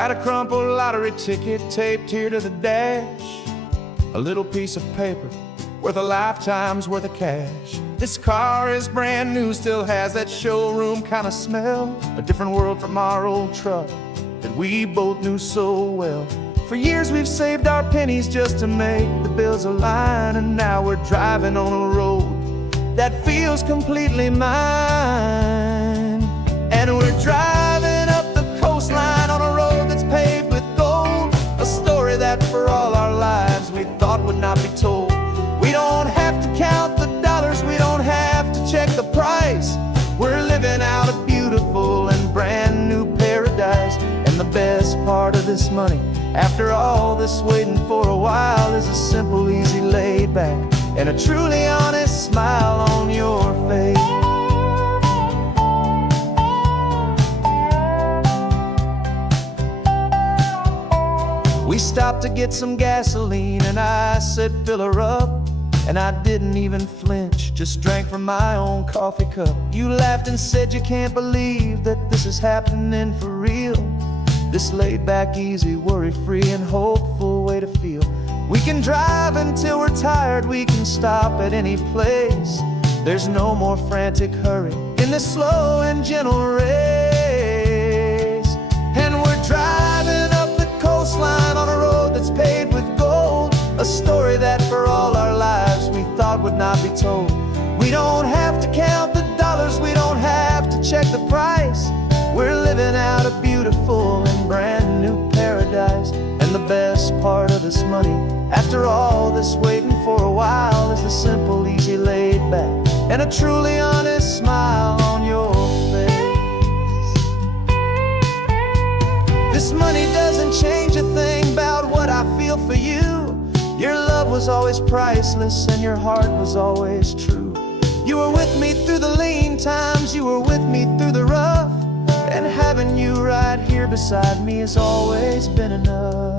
Got a crumpled lottery ticket taped here to the dash, a little piece of paper worth a lifetime's worth of cash. This car is brand new, still has that showroom kind of smell, a different world from our old truck that we both knew so well. For years we've saved our pennies just to make the bills align, and now we're driving on a road that feels completely mine. And we're driving up the coastline on a road that's paved with gold, a story that for all our lives we thought would not be told. We don't have to count the dollars, we don't have to check the price. We're living out a beautiful and brand new paradise. And the best part of this money, after all this waiting for a while, is a simple, easy, laid back, and a truly honest smile on your face. We stopped to get some gasoline, and I said, fill her up. And I didn't even flinch, just drank from my own coffee cup. You laughed and said you can't believe that this is happening for real. This laid back, easy, worry-free and hopeful way to feel. We can drive until we're tired, we can stop at any place. There's no more frantic hurry in this slow and gentle race. And we're driving up the coastline on a road that's paved with gold, a story that for all our lives we thought would not be told. We don't have to count the dollars, we don't have to check the price. We're living out a beautiful and brand new paradise. And the best part of this money, after all this waiting for a while, is the simple, easy, laid back, and a truly honest smile on your face. This money doesn't change a thing about what I feel for you. Your love was always priceless and your heart was always true. You were with me through the lean times, you were with me through the rough, and having you right here beside me has always been enough.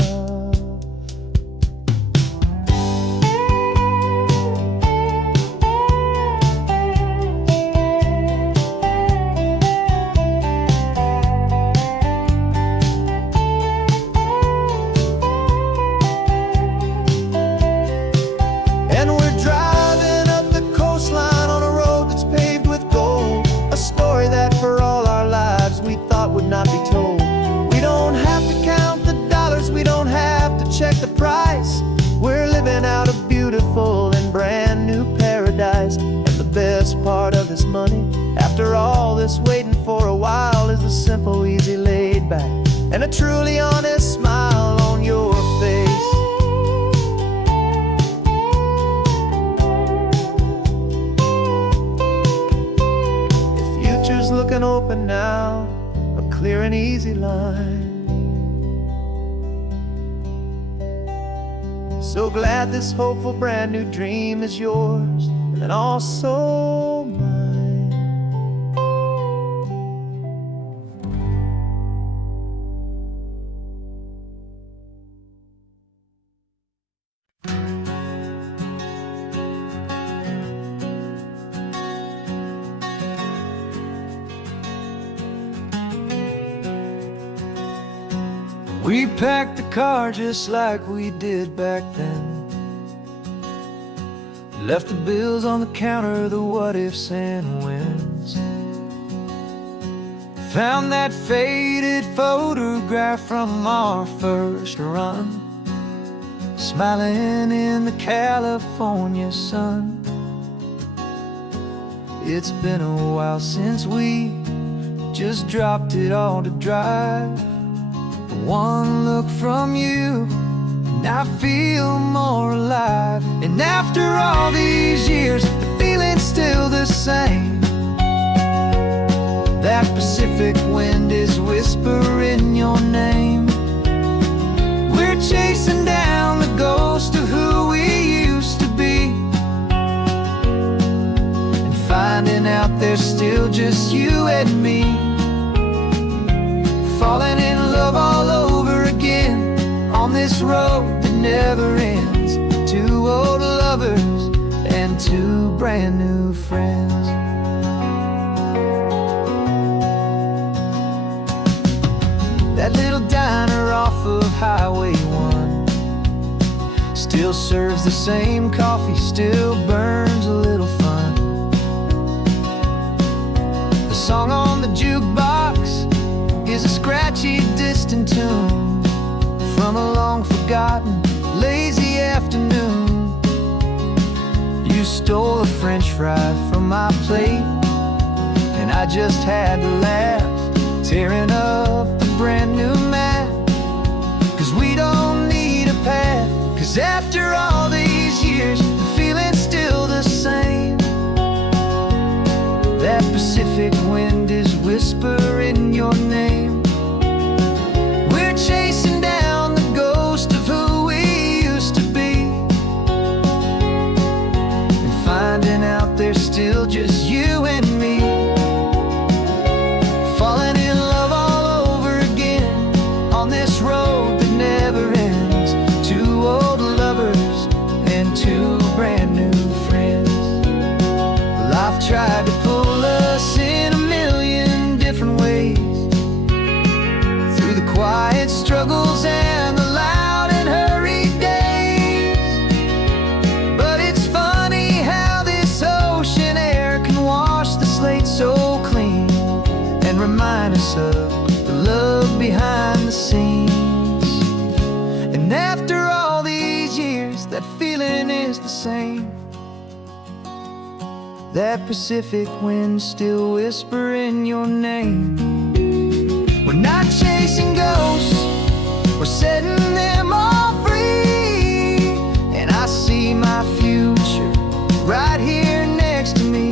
Not be told. We don't have to count the dollars, we don't have to check the price. We're living out a beautiful and brand new paradise. And the best part of this money, after all this waiting for a while, is the simple, easy, laid back, and a truly honest smile on your face. The future's looking open now, clear and easy line. So glad this hopeful brand new dream is yours and also mine. We packed the car just like we did back then. Left the bills on the counter, the what ifs and whens. Found that faded photograph from our first run, smiling in the California sun. It's been a while since we just dropped it all to drive. One look from you and I feel more alive. And after all these years, the feeling's still the same. That Pacific wind is whispering your name. We're chasing down the ghost of who we used to be, and finding out there's still just you and me. Falling in love all over again on this road that never ends. Two old lovers and two brand new friends. That little diner still serves the same coffee, still burns a little fun. The song on the jukebox is a scratchy, distant tune from a long-forgotten, lazy afternoon. You stole a French fry from my plate, and I just had to laugh, tearing up the brand new map. 'Cause we don't need a path, 'cause after all these years, the feeling's still the same. That Pacific wind is whispering your name. We're chasing down the ghost of who we used to be, and finding out there's still just you and me. Falling in love all over again on this road that never ends. Two old lovers and two brand new friends. Life tried to pull us in a million different ways, through the quiet struggles and the loud and hurried days. But it's funny how this ocean air can wash the slate so clean, and remind us of the love behind the scenes. And after all these years, that feeling is the same. That Pacific wind still whispering your name. We're not chasing ghosts, we're setting them all free. And I see my future right here next to me.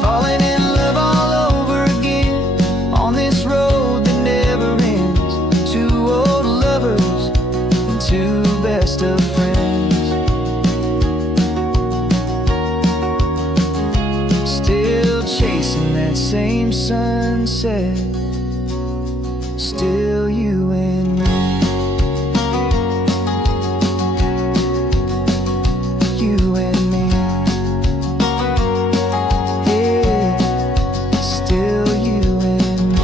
Falling in love all over again on this road that never ends. Two old lovers and two best of friends. Still chasing that same sunset, still you and me. You and me. Yeah, still you and me.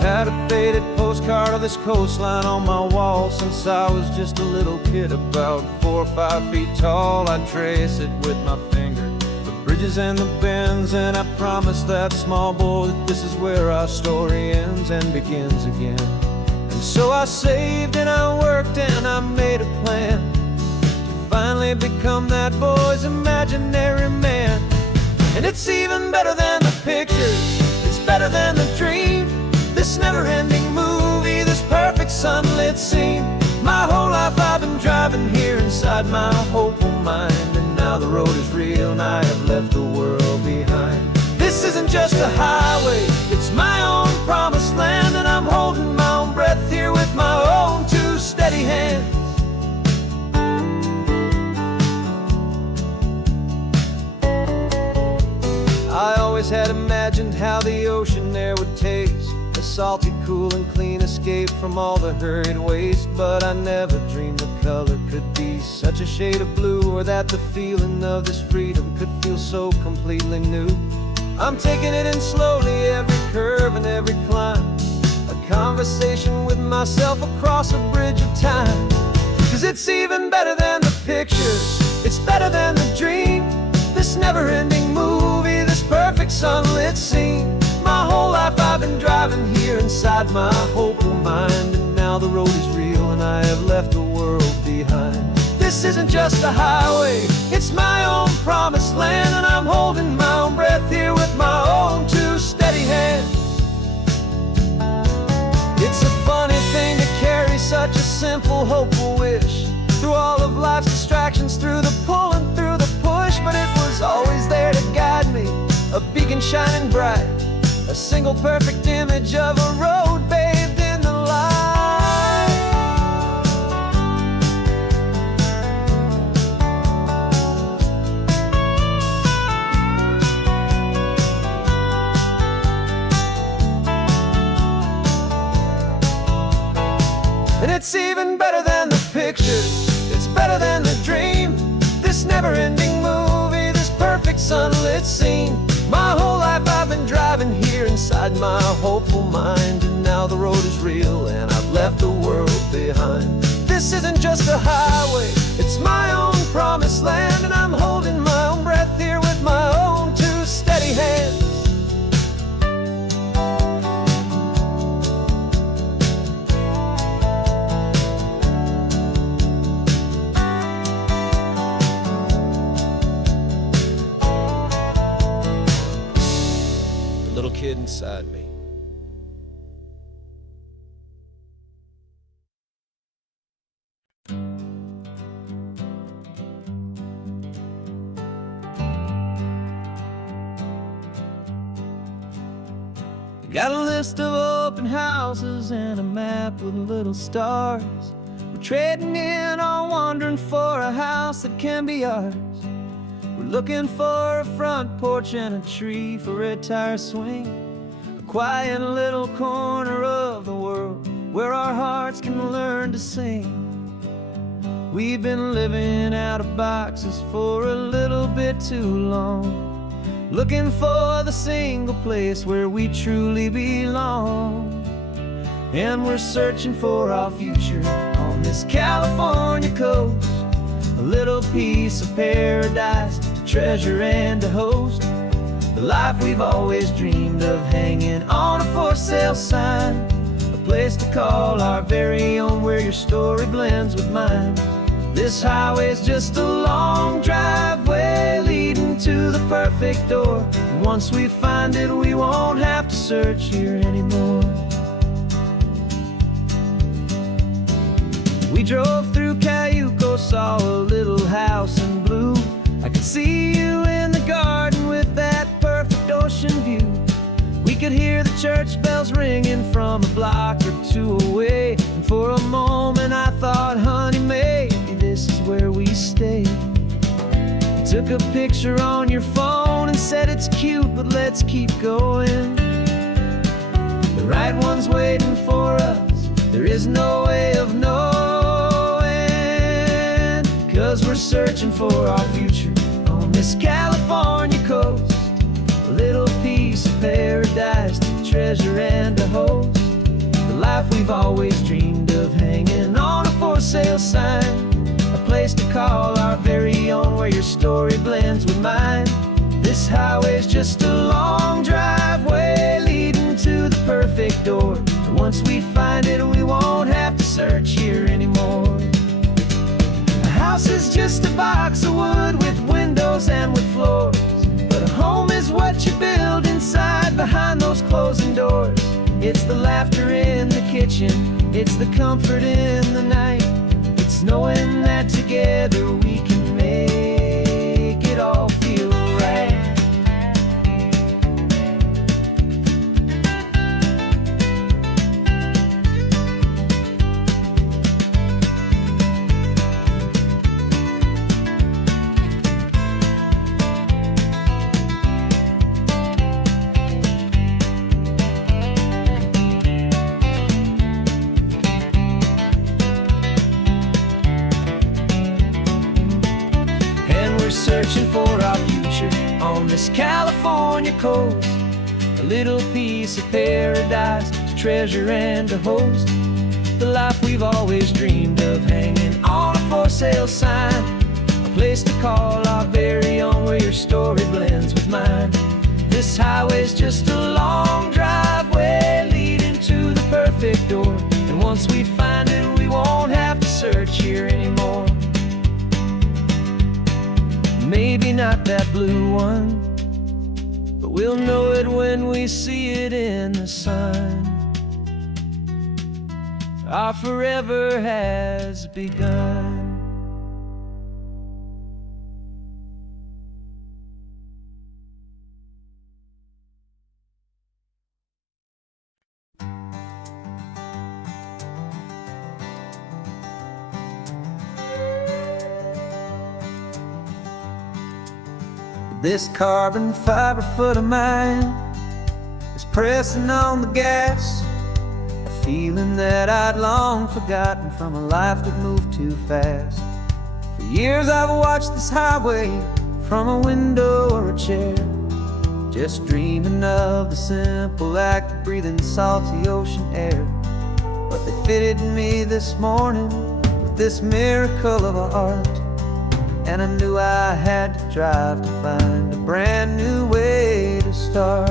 Had a faded postcard of this coastline on my wall since I was just a little kid, about 4 or 5 feet tall. I trace it with my finger, the bridges and the bends, and I promise that small boy that this is where our story ends and begins again. And so I saved and I worked and I made a plan to finally become that boy's imaginary man. And it's even better than the pictures, it's better than the dream. This never-ending movie, this perfect sunlit scene. My whole life I've been driving here inside my hopeful mind, and now the road is real and I have left the world behind. This isn't just a highway, it's my own promised land, and I'm holding my own breath here with my own two steady hands. I always had imagined how the ocean air would taste, a salty, cool and clean escape from all the hurried waste. But I never dreamed the color could be such a shade of blue, or that the feeling of this freedom could feel so completely new. I'm taking it in slowly, every curve and every climb, a conversation with myself across a bridge of time. 'Cause it's even better than the pictures, it's better than the dream. This never-ending movie, this perfect sunlit scene. My whole life I've been driving here inside my hopeful mind, and now the road is real and I have left the world behind. This isn't just a highway, it's my own promised land, and I'm holding my own breath here with my own two steady hands. It's a funny thing to carry such a simple, hopeful wish through all of life's distractions, through the pull and through the push. But it was always there to guide me, a beacon shining bright, a single perfect image of a road bathed in the light. it seem. My whole life I've been driving here inside my hopeful mind, and now the road is real and I've left the world behind. This isn't just a highway, it's my own promised land, and I'm holding my own breath here with my own two steady hands. The little kid inside me. Got a list of open houses and a map with little stars. We're trading in or wandering for a house that can be ours. We're looking for a front porch and a tree for a tire swing, a quiet little corner of the world where our hearts can learn to sing. We've been living out of boxes for a little bit too long, looking for the single place where we truly belong. And we're searching for our future on this California coast, a little piece of paradise to treasure and to host, the life we've always dreamed of hanging on a for sale sign, a place to call our very own where your story blends with mine. This highway's just a long driveway leading to the perfect door, and once we find it we won't have to search here anymore. We drove through Cayuco, saw a little house in blue. I could see you in the garden with that perfect ocean view. We could hear the church bells ringing from a block or two away, and for a moment I thought, honey, maybe this is where we stay. You took a picture on your phone and said it's cute, but let's keep going. The right one's waiting for us, there is no way of knowing, 'cause we're searching for our future on this California coast, a little piece of paradise to treasure and to host, the life we've always dreamed of hanging on a for sale sign, a place to call our very own where your story blends with mine. This highway's just a long driveway leading to the perfect door, and once we find it we won't have to search here anymore. A house is just a box of wood with windows and with floors, but a home is what you build inside behind those closing doors. It's the laughter in the kitchen, it's the comfort in the night, it's knowing that together we can make it all feel right. Searching for our future on this California coast, a little piece of paradise to treasure and to host, the life we've always dreamed of hanging on a for sale sign, a place to call our very own where your story blends with mine. This highway's just a long driveway leading to the perfect door, and once we find it we won't have to search here anymore. Maybe not that blue one, but we'll know it when we see it in the sun. Our forever has begun. This carbon fiber foot of mine is pressing on the gas, a feeling that I'd long forgotten from a life that moved too fast. For years I've watched this highway from a window or a chair, just dreaming of the simple act of breathing salty ocean air. But they fitted me this morning with this miracle of art, and I knew I had to drive to find a brand new way to start.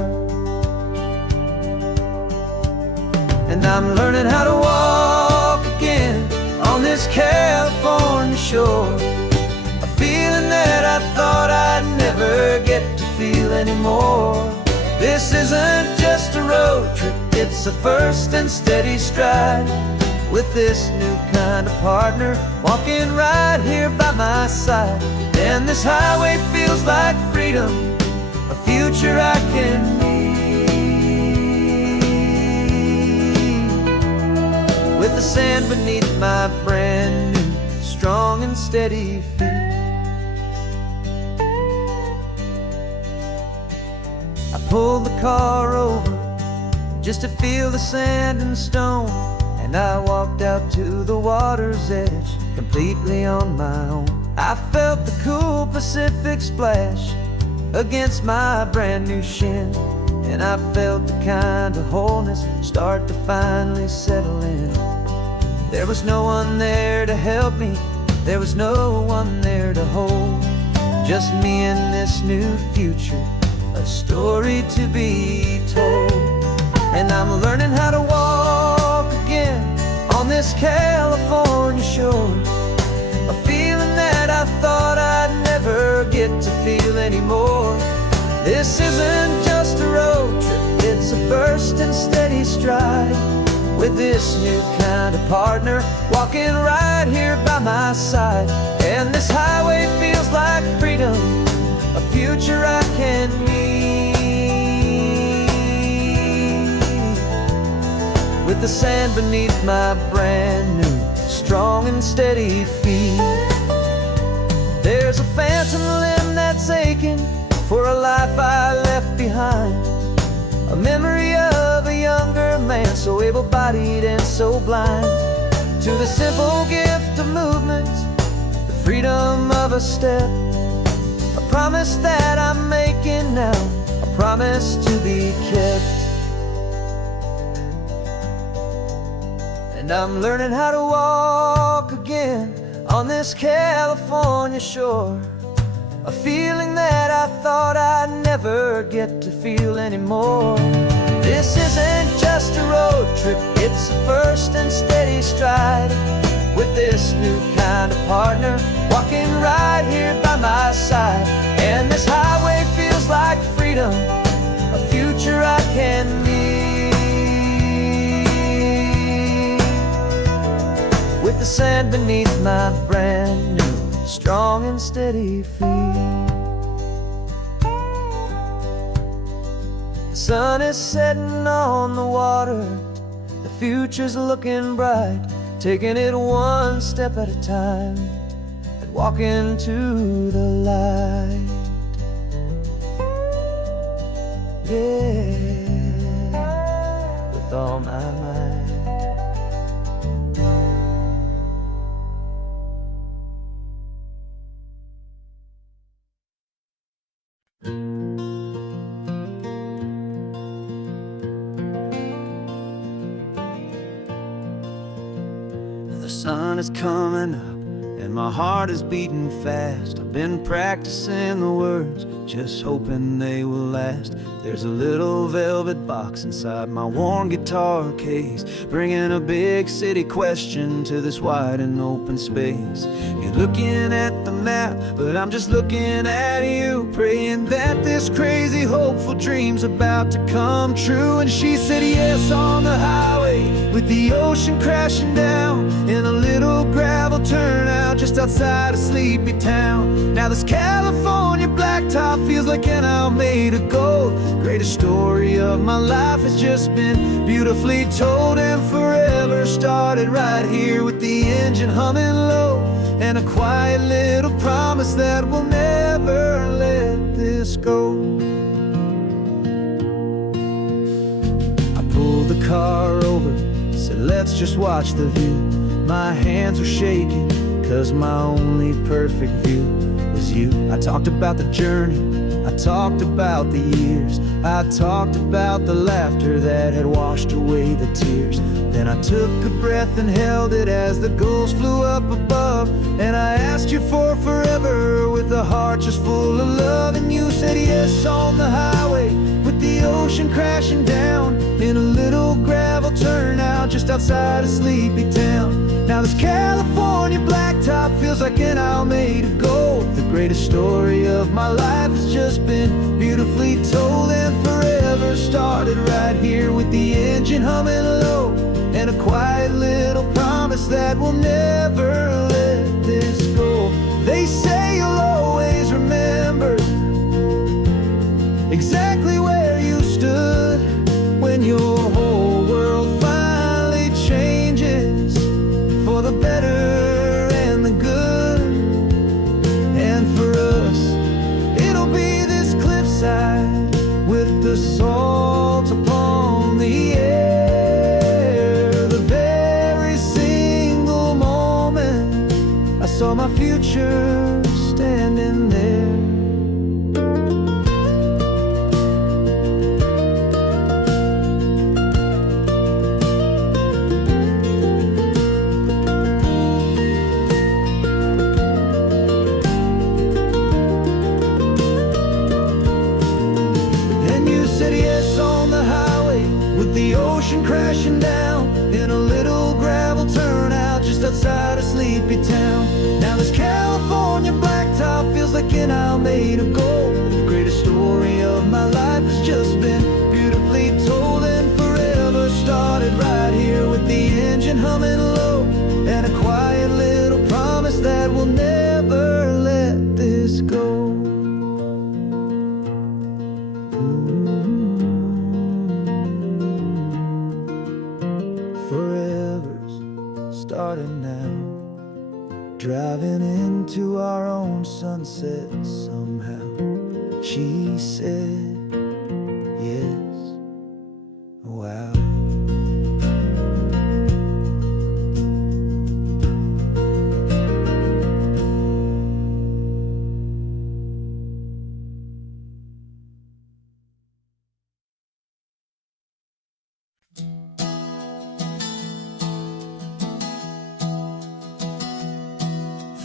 And I'm learning how to walk again on this California shore, a feeling that I thought I'd never get to feel anymore. This isn't just a road trip, it's a first and steady stride, with this new kind of partner walking right here by my side. And this highway feels like freedom, a future I can need, with the sand beneath my brand new strong and steady feet. I pulled the car over just to feel the sand and stone, and I walked out to the water's edge completely on my own. I felt the cool Pacific splash against my brand new shin, and I felt the kind of wholeness start to finally settle in. There was no one there to help me, there was no one there to hold, just me and this new future, a story to be told. And I'm learning how to walk again on this California shore, a feeling that I thought I'd never get to feel anymore. This isn't just a road trip, it's a first and steady stride, with this new kind of partner walking right here by my side. And this highway feels like freedom, a future I can need, with the sand beneath my brand new strong and steady feet. There's a phantom limb that's aching for a life I left behind, a memory of a younger man, so able-bodied and so blind, to the simple gift of movement, the freedom of a step, a promise that I'm making now, a promise to be kept. And I'm learning how to walk again on this California shore, a feeling that I thought I'd never get to feel anymore. This isn't just a road trip, it's a first and steady stride, with this new kind of partner walking right here by my side. And this highway feels like freedom, a future I can need, with the sand beneath my brand new strong and steady feet. The sun is setting on the water, the future's looking bright, taking it one step at a time and walking to the light. Yeah, with all my might. The sun is coming up and my heart is beating fast. I've been practicing the words, just hoping they will last. There's a little velvet box inside my worn guitar case, bringing a big city question to this wide and open space. You're looking at the map, but I'm just looking at you, praying that this crazy hopeful dream's about to come true. And she said yes on the highway, with the ocean crashing down in a little gravel turnout just outside of Sleepy Town. Now this California blacktop feels like an owl made of gold. Greatest story of my life has just been beautifully told, and forever started right here with the engine humming low, and a quiet little promise that we'll never let this go. I pulled the car over, said let's just watch the view. My hands were shaking, cause my only perfect view was you. I talked about the journey, I talked about the years, I talked about the laughter that had washed away the tears. Then I took a breath and held it as the gulls flew up above, and I asked you for forever with a heart just full of love. And you said yes on the highway with the ocean crashing down in a little gravel turnout just outside of Sleepy Town. Now this California blacktop feels like an Alameda Gold. The greatest story of my life has just been beautifully told, and forever started right here with the engine humming low, and a quiet little promise that we'll never let this go. They say you'll always remember exactly where you stood when your whole world finally changes for the better and the good. And for us, it'll be this cliffside with the salt upon the air. The very single moment I saw my future standing there. The ocean crashing down in a little gravel turnout just outside of Sleepy Town. Now this California blacktop feels like an Alameda Gold. The greatest story of my life has just been beautifully told, and forever started right here with the engine humming low, and a quiet little promise that we'll never let this go. Forever's starting now, driving into our own sunset somehow. She said yes, wow.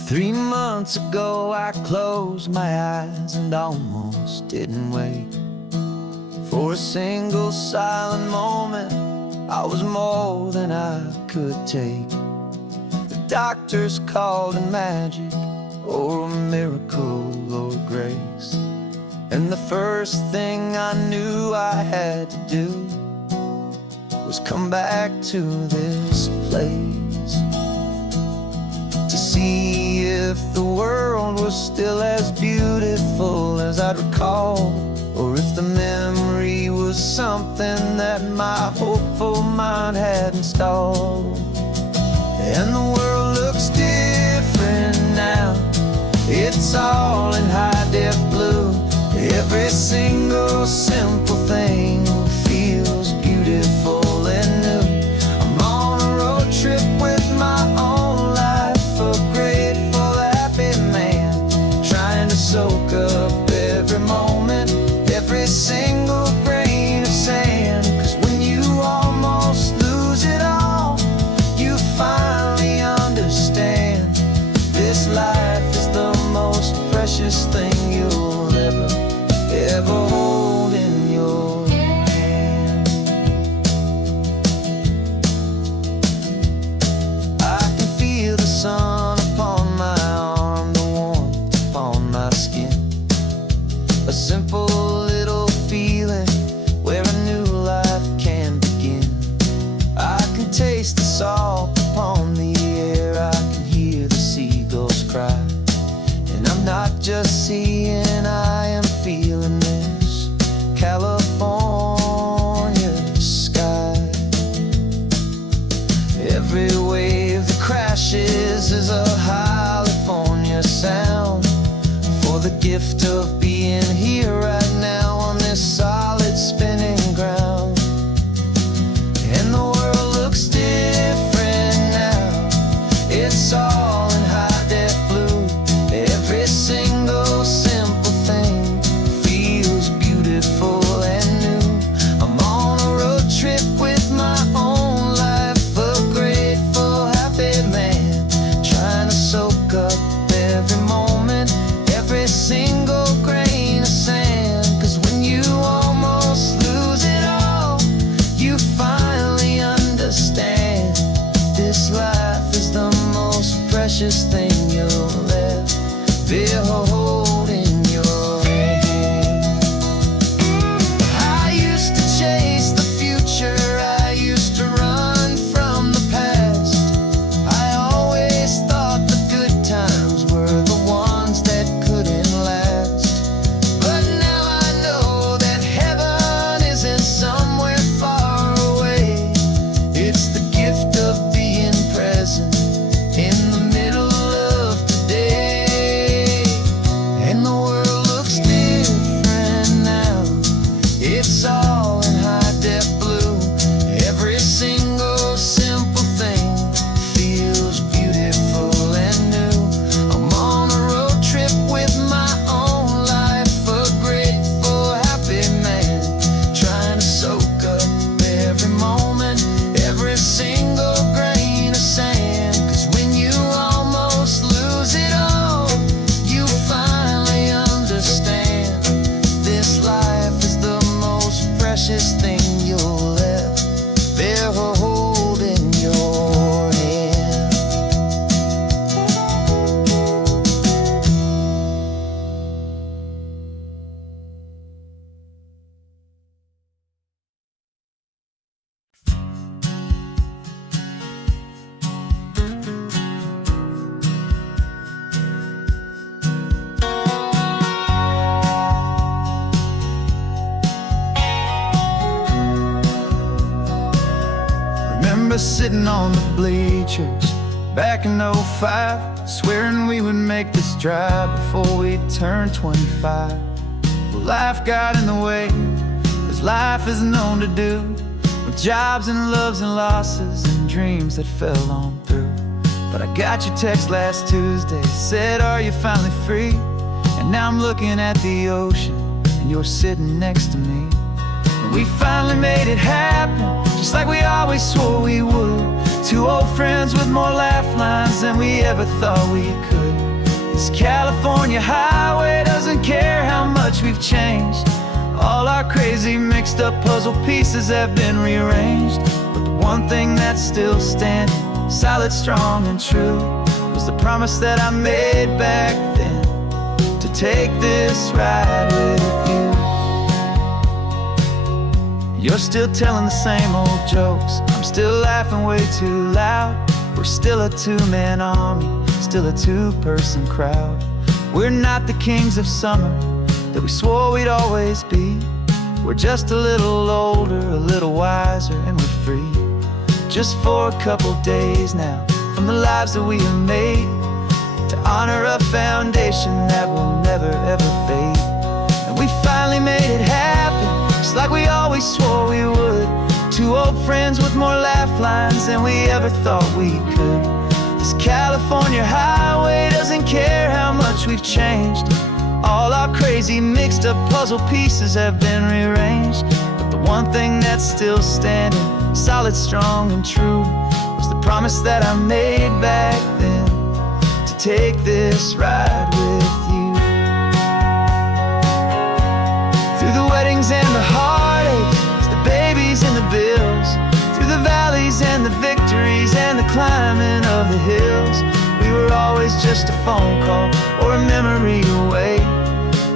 Three months ago I closed my eyes and almost didn't wake. For a single silent moment I was more than I could take. The doctors called it magic, or a miracle, or grace. And the first thing I knew I had to do was come back to this place, to see if the world was still as beautiful as I'd recall, or if the memory was something that my hopeful mind had installed. And the world looks different now, it's all in high-def blue. Every single simple thing feels beautiful and new. I'm on a road trip with my own life, a grateful, happy man, trying to soak up every moment, every single grain of sand. 'Cause when you almost lose it all, you finally understand this life is the most precious thing you'll ever hold in your hand. I can feel the sun upon my arm, the warmth upon my skin, a simple little feeling where a new life can begin. I can taste the salt upon the air, I can hear the seagulls cry, and I'm not just seeing, I am feeling this California sky. Every wave that crashes is a California sound, for the gift of being here right now on this solid spinning ground. And the world looks different now, it's all in high-def blue. Every single precious thing you'll ever hold in your hand. I used to chase the future, I used to run from the past. I always thought the good times were the ones that couldn't last. But now I know that heaven isn't somewhere far away. It's the gift of being present in the middle of today. And the world looks different now. It's all in high-def blue. Every single simple thing feels beautiful and new. I'm on a road trip with my own life, a grateful, happy man, trying to soak up every moment, every single grain of sand. 'Cause when you almost lose it all, you finally understand this life is the most precious thing you'll ever hold in your hand. Remember sitting on the bleachers back in '05, swearing we would make this drive before we turned 25. Well, life got in the way, as life is known to do, with jobs and loves and losses and dreams that fell on through. But I got your text last Tuesday, said, are you finally free? And now I'm looking at the ocean, and you're sitting next to me. And we finally made it happen, just like we always swore we would. Two old friends with more laugh lines than we ever thought we could. This California highway doesn't care how much we've changed. All our crazy mixed up puzzle pieces have been rearranged. But the one thing that's still standing, solid, strong and true, was the promise that I made back then, to take this ride with you. You're still telling the same old jokes, I'm still laughing way too loud. We're still a two-man army, still a two-person crowd. We're not the kings of summer that we swore we'd always be. We're just a little older, a little wiser, and we're free. Just for a couple days now, from the lives that we have made, to honor a foundation that will never ever fade. And we finally made it happen, just like we always swore we would. Two old friends with more laugh lines than we ever thought we could. This California highway doesn't care how much we've changed. All our crazy mixed up puzzle pieces have been rearranged. But the one thing that's still standing, solid, strong and true, was the promise that I made back then, to take this ride with you. Through the weddings and the heartaches, the babies and the bills, through the valleys and the victories and the climbing of the hills, we were always just a phone call or a memory away,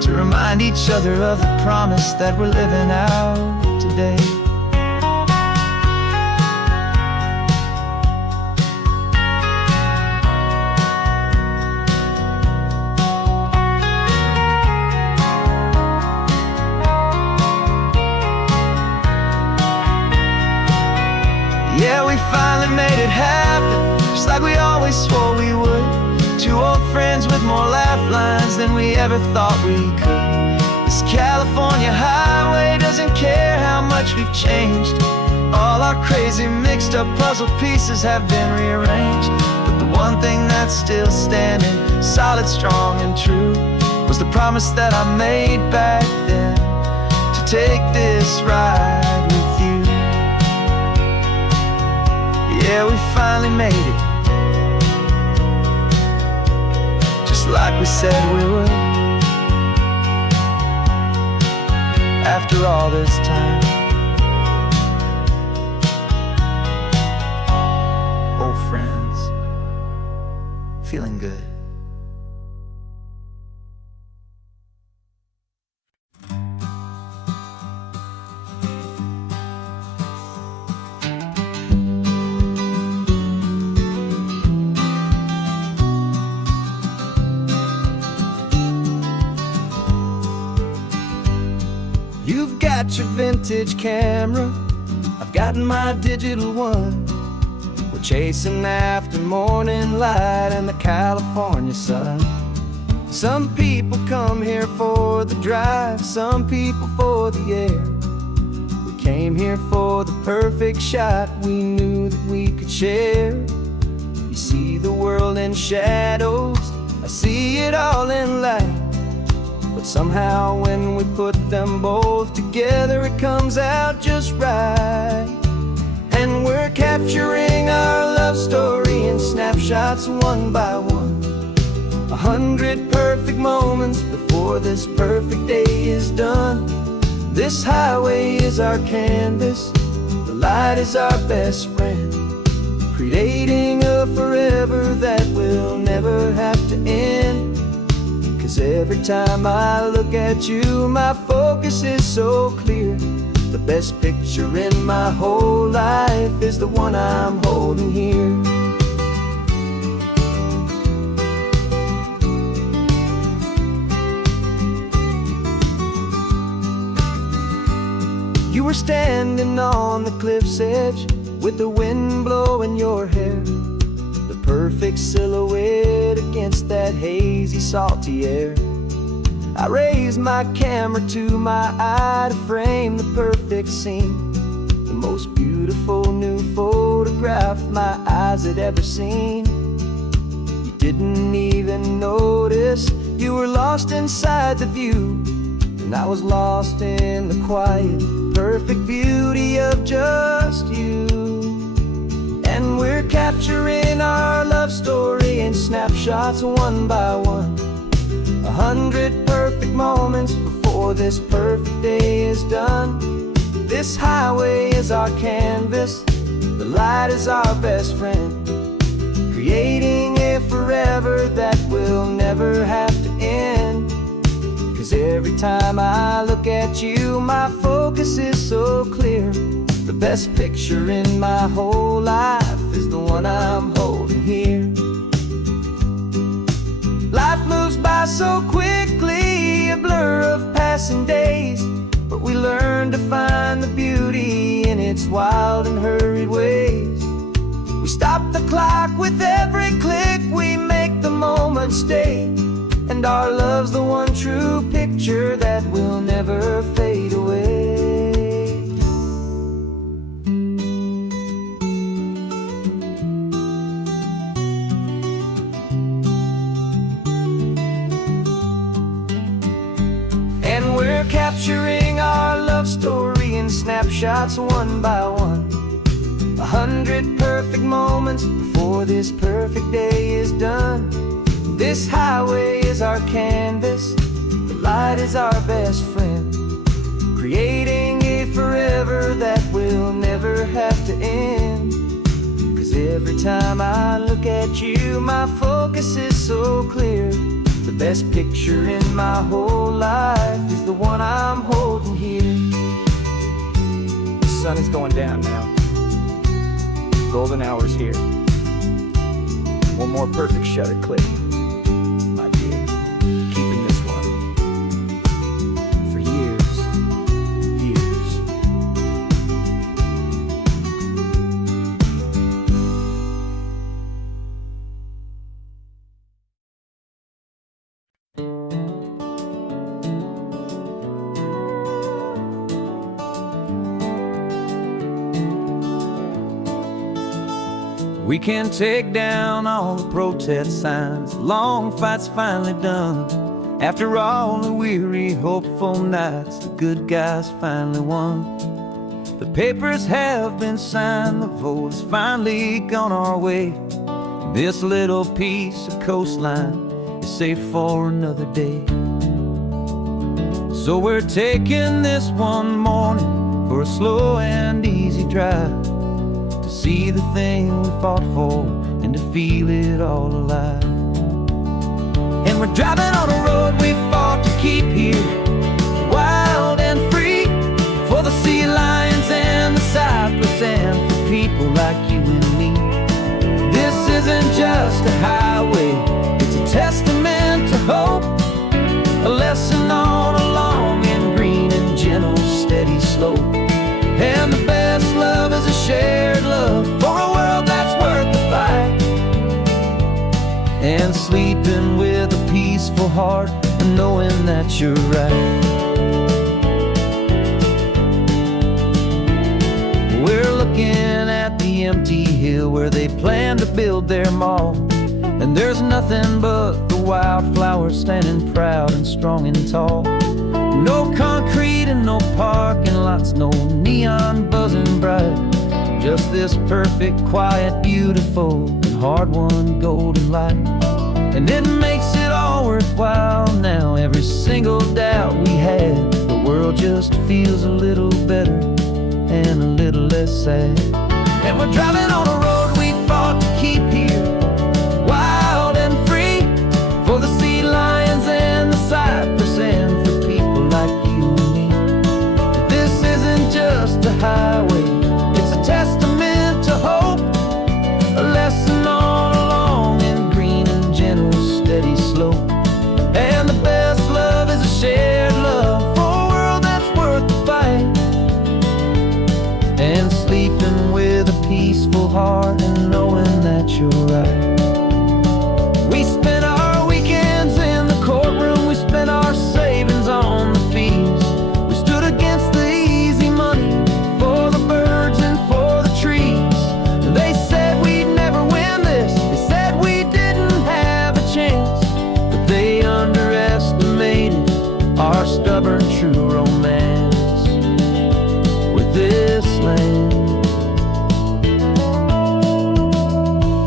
to remind each other of the promise that we're living out today. Yeah, we finally made it happen, just like we always swore we would. Two old friends with more laugh lines than we ever thought we could. This California highway doesn't care how much we've changed. All our crazy mixed up puzzle pieces have been rearranged. But the one thing that's still standing, solid, strong and true, was the promise that I made back then, to take this ride with you. Yeah, we finally made it, just like we said we would. After all this time, old friends, feeling You've got your vintage camera, I've got my digital one. We're chasing after morning light and the California sun. Some people come here for the drive, some people for the air. We came here for the perfect shot we knew that we could share. You see the world in shadows, I see it all in light. But somehow when we put them both together, it comes out just right. And we're capturing our love story in snapshots one by one. 100 perfect moments before this perfect day is done. This highway is our canvas, the light is our best friend, creating a forever that will never have to end. 'Cause every time I look at you, my focus is so clear. The best picture in my whole life is the one I'm holding here. You were standing on the cliff's edge with the wind blowing your hair, the perfect silhouette against that hazy, salty air. I raised my camera to my eye to frame the perfect scene, the most beautiful new photograph my eyes had ever seen. You didn't even notice you were lost inside the view, and I was lost in the quiet, perfect beauty of just you. And we're capturing our love story in snapshots one by one. 100 perfect moments before this perfect day is done. This highway is our canvas, the light is our best friend, creating a forever that will never have to end. 'Cause every time I look at you, my focus is so clear. The best picture in my whole life is the one I'm holding here. Life moves by so quickly, a blur of passing days, but we learn to find the beauty in its wild and hurried ways. We stop the clock with every click, we make the moment stay, and our love's the one true picture that will never fade away. And we're capturing our love story in snapshots one by one. 100 perfect moments before this perfect day is done. This highway is our canvas, the light is our best friend, creating a forever that will never have to end. 'Cause every time I look at you, my focus is so clear. The best picture in my whole life is the one I'm holding here. The sun is going down now. Golden hour's here. One more perfect shutter click. Keeping this one for years, years. We can take down all the protest signs, long fight's finally done. After all the weary, hopeful nights, the good guys finally won. The papers have been signed, the vote has finally gone our way. This little piece of coastline is safe for another day. So we're taking this one morning for a slow and easy drive, to see the thing we fought for and to feel it all alive. And we're driving on a road we fought to keep here, wild and free, for the sea lions and the cypress and for people like you and me. This isn't just a highway, it's a testament to hope, a lesson on a long and green and gentle that you're right. We're looking at the empty hill where they plan to build their mall, and there's nothing but the wildflowers standing proud and strong and tall. No concrete and no parking lots, no neon buzzing bright, just this perfect, quiet, beautiful, and hard-won golden light. And it makes it all worthwhile now. Every single doubt we had, the world just feels a little better and a little less sad. And we're driving on a road we fought to keep here, wild and free, for the sea lions and the cypress, and for people like you and me. This isn't just a highway, it's a testament to hope, a lesson on a long and green and gentle steady slope. And the best love is a shared love for a world that's worth the fight, and sleeping with a peaceful heart and knowing that you're right. We spent our weekends in the courtroom, we spent our savings on the fees. We stood against the easy money for the birds and for the trees. They said we'd never win this, they said we didn't have a chance, but they underestimated our stubborn true romance with this land.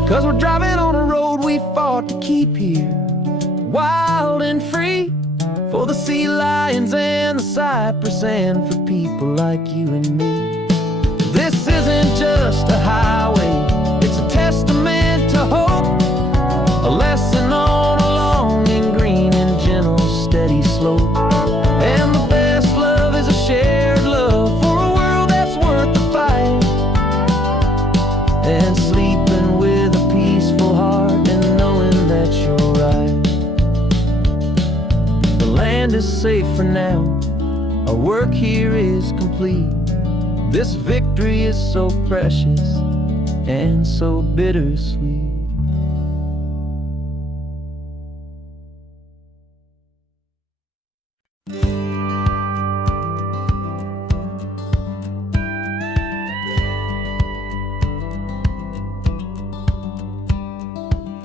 'Cause we're driving on a road we fought to keep here, wild and free, for the sea lions and the cypress, and for people like you and me. This isn't just a highway, it's a testament to hope, a lesson on a long and green and gentle steady slope. And the best love is a shared love for a world that's worth the fight, and sleeping with a peaceful heart and knowing that you're right. The land is safe for now, our work here is complete. This victory is so precious and so bittersweet.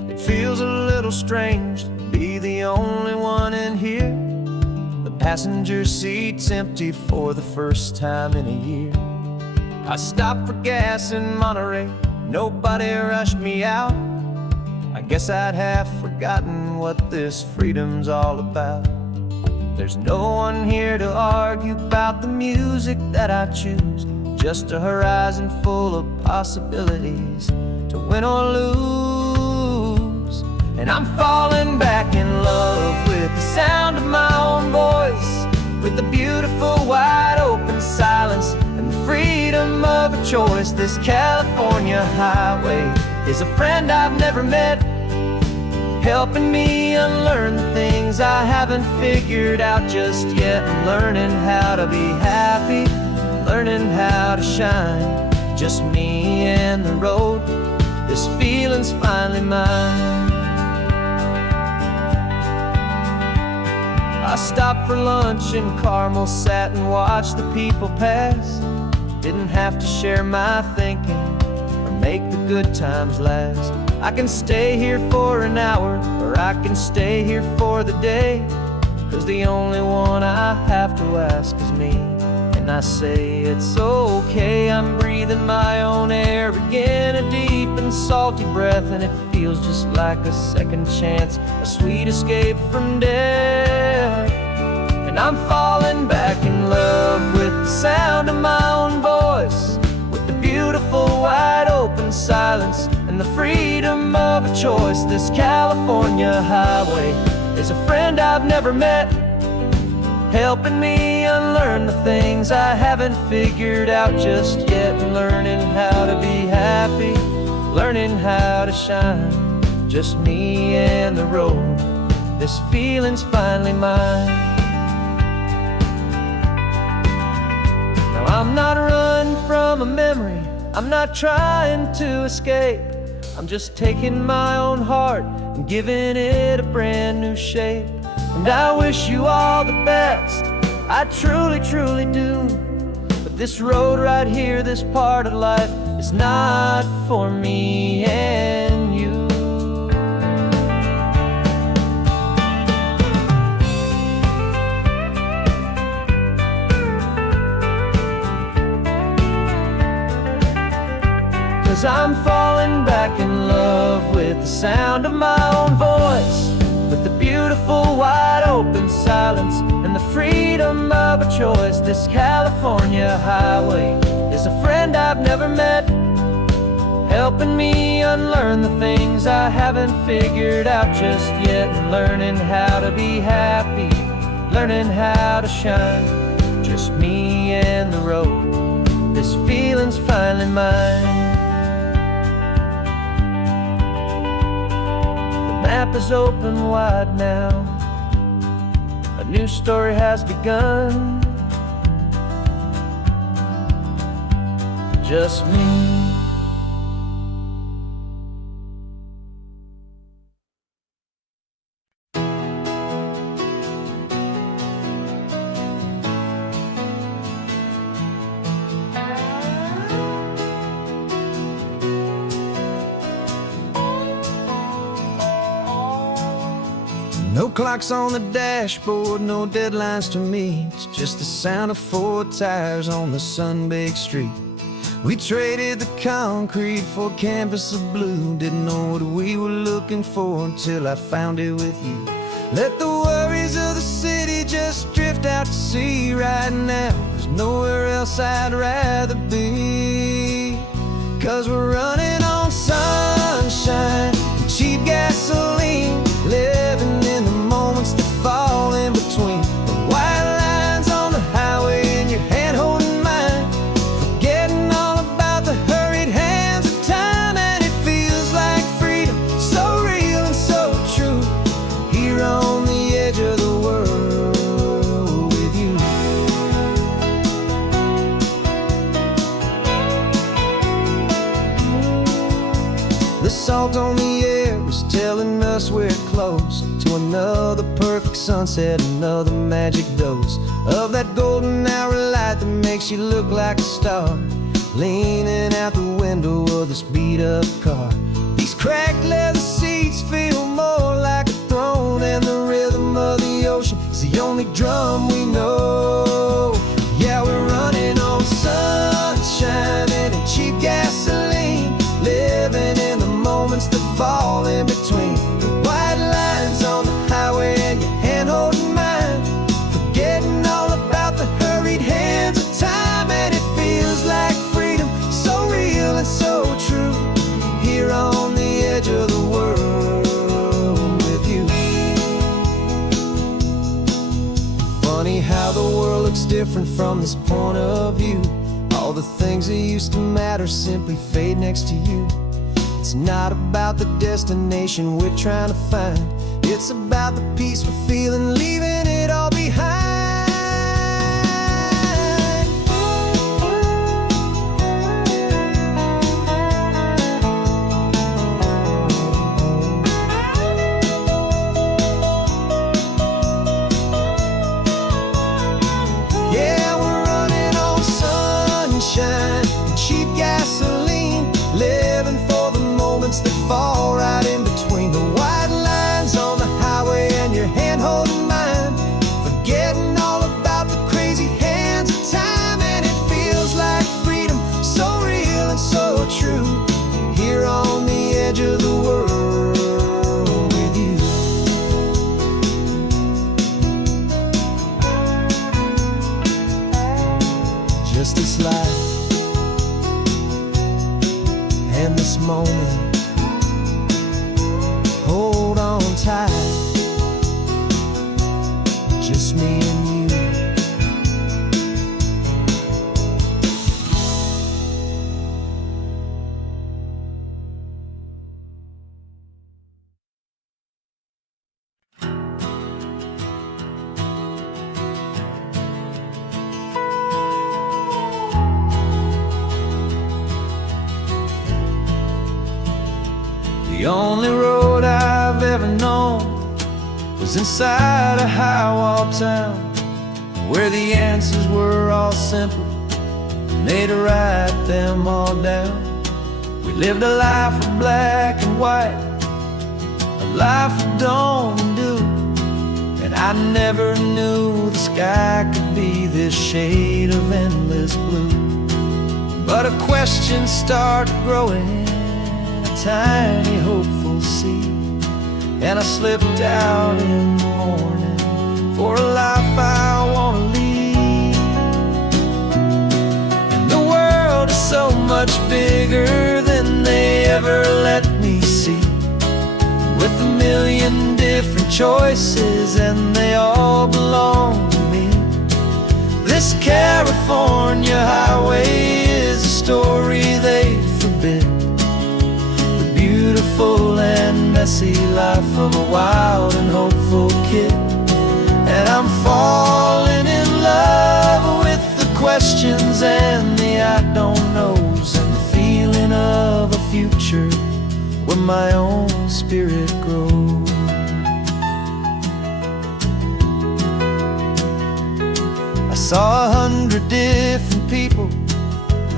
It feels a little strange to be the only one in here. The passenger seat's empty for the first time in a year. I stopped for gas in Monterey, nobody rushed me out. I guess I'd half forgotten what this freedom's all about. There's no one here to argue about the music that I choose, just a horizon full of possibilities to win or lose. And I'm falling back in love with the sound of my own voice, with the beautiful wide open silence and the freedom of a choice. This California highway is a friend I've never met, helping me unlearn the things I haven't figured out just yet. I'm learning how to be happy, learning how to shine, just me and the road. This feeling's finally mine. I stopped for lunch in Carmel, sat and watched the people pass. Didn't have to share my thinking or make the good times last. I can stay here for an hour, or I can stay here for the day, 'cause the only one I have to ask is me. And I say it's okay, I'm breathing my own air again, a deep and salty breath, and it feels just like a second chance, a sweet escape from death. And I'm falling back in love with the sound of my own voice, with the beautiful wide open silence and the freedom of a choice. This California highway is a friend I've never met, helping me unlearn the things I haven't figured out just yet. Learning how to be happy, learning how to shine, just me and the road. This feeling's finally mine. Now I'm not running from a memory, I'm not trying to escape. I'm just taking my own heart and giving it a brand new shape. and I wish you all the best. I truly, truly do. But this road right here, this part of life, is not for me and you. 'Cause I'm falling back in love with the sound of my own voice, with the beautiful wide open silence and the freedom of a choice. This California highway is a friend I've never met, helping me unlearn the things I haven't figured out just yet, and learning how to be happy, learning how to shine. Just me and the road, this feeling's finally mine. The map is open wide now, a new story has begun. Just me. No clocks on the dashboard, no deadlines to meet, just the sound of 4 tires on the sun-baked street. We traded the concrete for a canvas of blue, didn't know what we were looking for until I found it with you. Let the worries of the city just drift out to sea right now. There's nowhere else I'd rather be, 'cause we're running on sunshine and cheap gasoline, living in the moments that fall in between the white lines on the highway and your hand holding mine, forgetting all about the hurried hands of time. And it feels like freedom, so real and so true, here on the edge of the world with you. The salt on the air is telling us we're close to another perfect sunset, another magic dose of that golden hour light that makes you look like a star, leaning out the window of this beat-up car. These cracked leather seats feel more like a throne, and the rhythm of the ocean is the only drum we know. Yeah, we're running on sunshine and cheap gasoline, living in the moments that fall in between the white lines on the highway and your hand holding mine, forgetting all about the hurried hands of time. And it feels like freedom, so real and so true, here on the edge of the world with you. Funny how the world looks different from this point of view. All the things that used to matter simply fade next to you. It's not about the destination we're trying to find, it's about the peace we're feeling, leaving it all behind. Yeah, we're running on sunshine and cheap gasoline, living for the moments that fall right in between the white lines on the highway and your hand holding mine, forgetting all about the crazy hands of time. And it feels like freedom, so real and so true, here on the edge of the world with you. Just this life and this moment, hold on tight, just me and you. The only road I've ever known was was inside a high-wall town where the answers were all simple, and they'd write them all down. We lived a life of black and white, a life of dawn and dew, and I never knew the sky could be this shade of endless blue. But a question started growing, a tiny hopeful seed, and I slipped out in the morning for a life I want to lead. And the world is so much bigger than they ever let me see, with a million different choices and they all belong to me. This California highway is a story they forbid, the beautiful and messy life of a wild and hopeful kid. And I'm falling in love with the questions and the I don't knows, and the feeling of a future where my own spirit grows. I saw 100 different people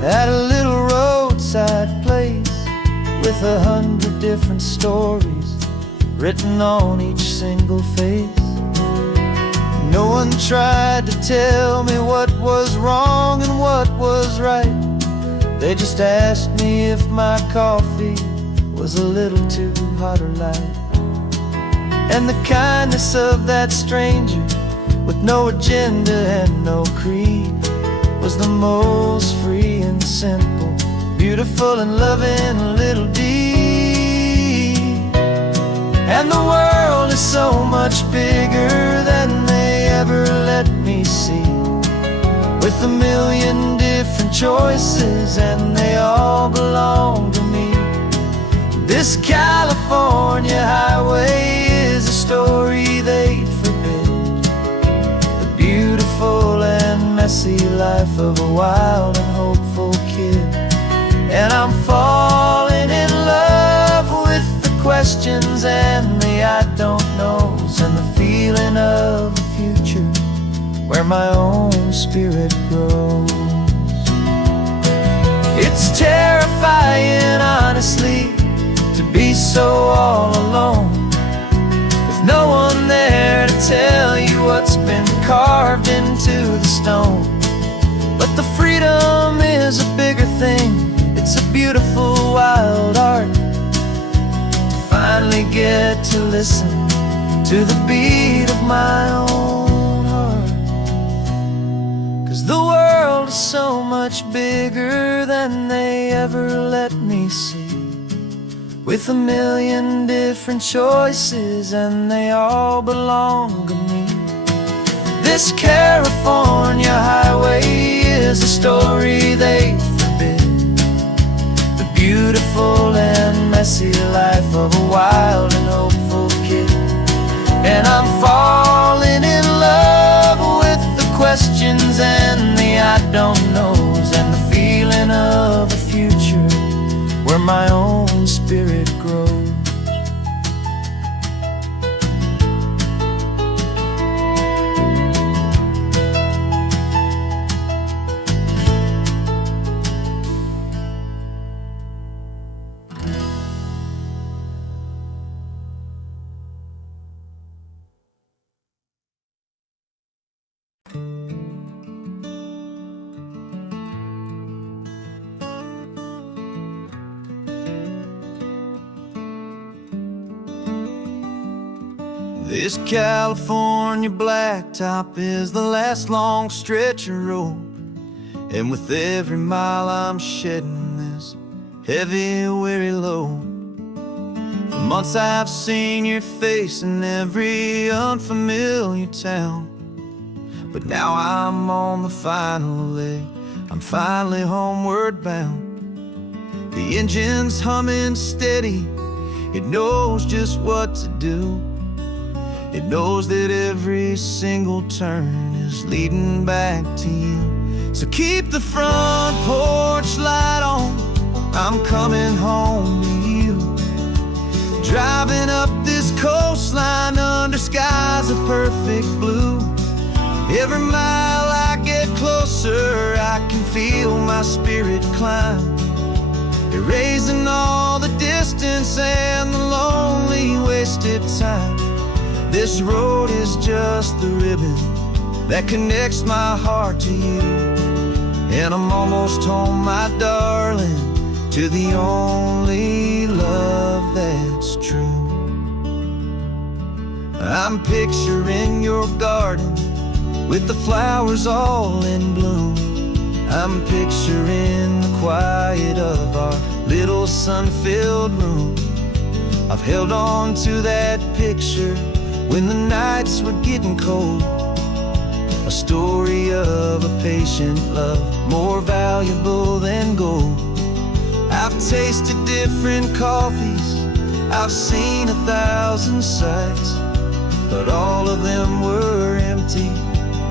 at a little roadside place, with 100 different stories written on each single face. No one tried to tell me what was wrong and what was right. They just asked me if my coffee was a little too hot or light. And the kindness of that stranger, with no agenda and no creed, was the most free and simple, beautiful and loving little deed. And the world is so much bigger than they ever let me see, with a million different choices and they all belong to me. This California highway is a story they'd forbid, the beautiful and messy life of a wild and hopeful kid. And I'm falling in love with the questions and the I don't knows, and the feeling of a future where my own spirit grows. It's terrifying, honestly, to be so all alone, with no one there to tell you what's been carved into the stone. But the freedom is a bigger thing, it's a beautiful wild art, to finally get to listen to the beat of my own heart. 'Cause the world is so much bigger than they ever let me see, with a million different choices and they all belong to me. This California highway is a story they forbid, the beautiful and messy life of a wild and hopeful kid. And I'm falling in love with the questions and the I don't knows, and the feeling of a future where my own spirit grows. This California blacktop is the last long stretch of road, and with every mile I'm shedding this heavy, weary load. For months I've seen your face in every unfamiliar town, but now I'm on the final leg, I'm finally homeward bound. The engine's humming steady, it knows just what to do. It knows that every single turn is leading back to you. So keep the front porch light on, I'm coming home to you. Driving up this coastline under skies of perfect blue. Every mile I get closer, I can feel my spirit climb, erasing all the distance and the lonely wasted time. This road is just the ribbon that connects my heart to you, and I'm almost home, my darling, to the only love that's true. I'm picturing your garden with the flowers all in bloom. I'm picturing the quiet of our little sun-filled room. I've held on to that picture when the nights were getting cold. A story of a patient love, more valuable than gold. I've tasted different coffees, I've seen 1,000 sights, but all of them were empty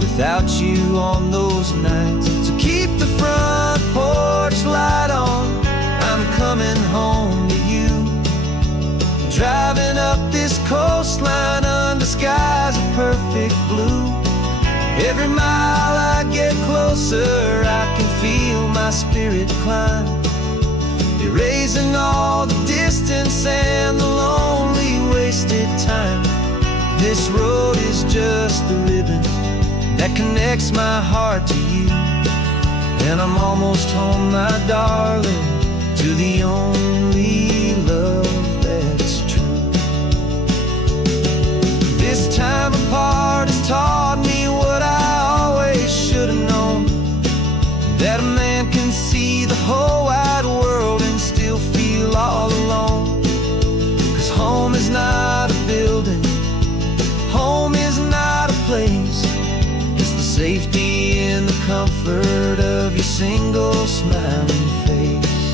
without you on those nights. So keep the front porch light on, I'm coming home to you. Driving up this coastline under skies of perfect blue. Every mile I get closer, I can feel my spirit climb, erasing all the distance and the lonely wasted time. This road is just the ribbon that connects my heart to you, and I'm almost home, my darling, to the only love that's true. This time apart has taught me what I always should have known, that a man can see the whole wide world and still feel all alone. 'Cause home is not a building, home is not a place, it's the safety and the comfort of your single smiling face.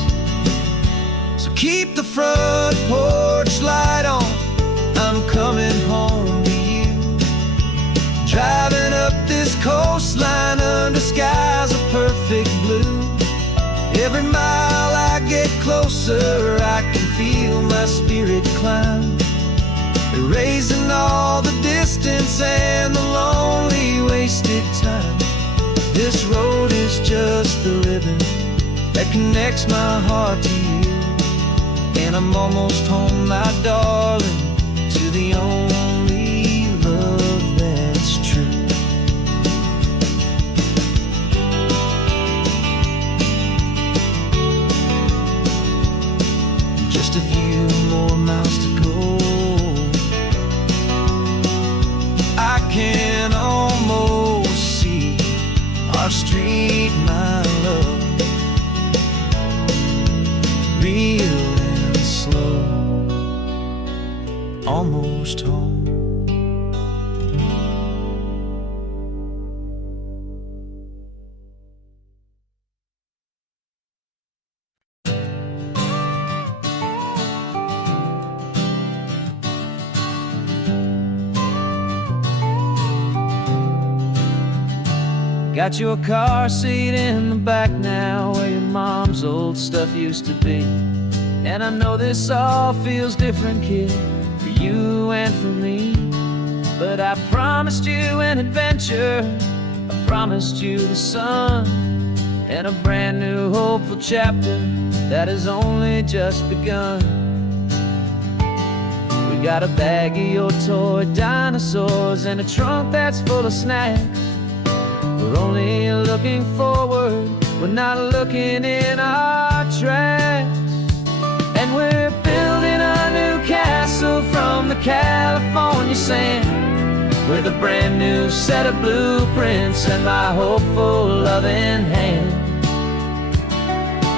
So keep the front porch light on, I'm coming home to you. Driving up this coastline under skies of perfect blue. Every mile I get closer, I can feel my spirit climb, erasing all the distance and the lonely wasted time. This road is just the ribbon that connects my heart to you, and I'm almost home, my darling, to the only love that's true. Just a few more miles to go, I can almost see our street, my love, real and slow, almost home. Got your car seat in the back now, where your mom's old stuff used to be. And I know this all feels different, kid, for you and for me. But I promised you an adventure, I promised you the sun, and a brand new hopeful chapter that has only just begun. We got a bag of your toy dinosaurs and a trunk that's full of snacks. We're only looking forward, we're not looking in our tracks. And we're building a new castle from the California sand, with a brand new set of blueprints and my hopeful loving hand.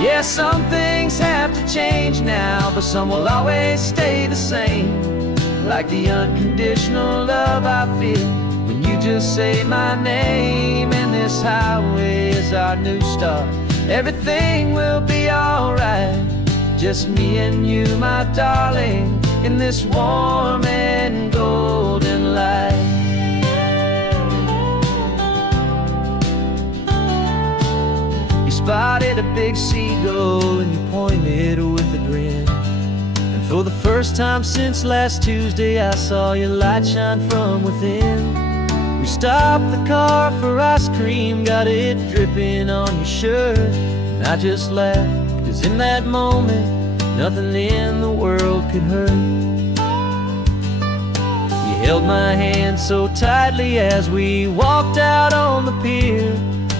Yeah, some things have to change now, but some will always stay the same. Like the unconditional love I feel when you just say my name. And this highway is our new start, everything will be alright. Just me and you, my darling, in this warm and golden light. You spotted a big seagull and you pointed with a grin, and For the first time since last Tuesday, I saw your light shine from within. We stopped the car for ice cream, got it dripping on your shirt. And I just laughed, 'cause in that moment, nothing in the world could hurt. You held my hand so tightly as we walked out on the pier,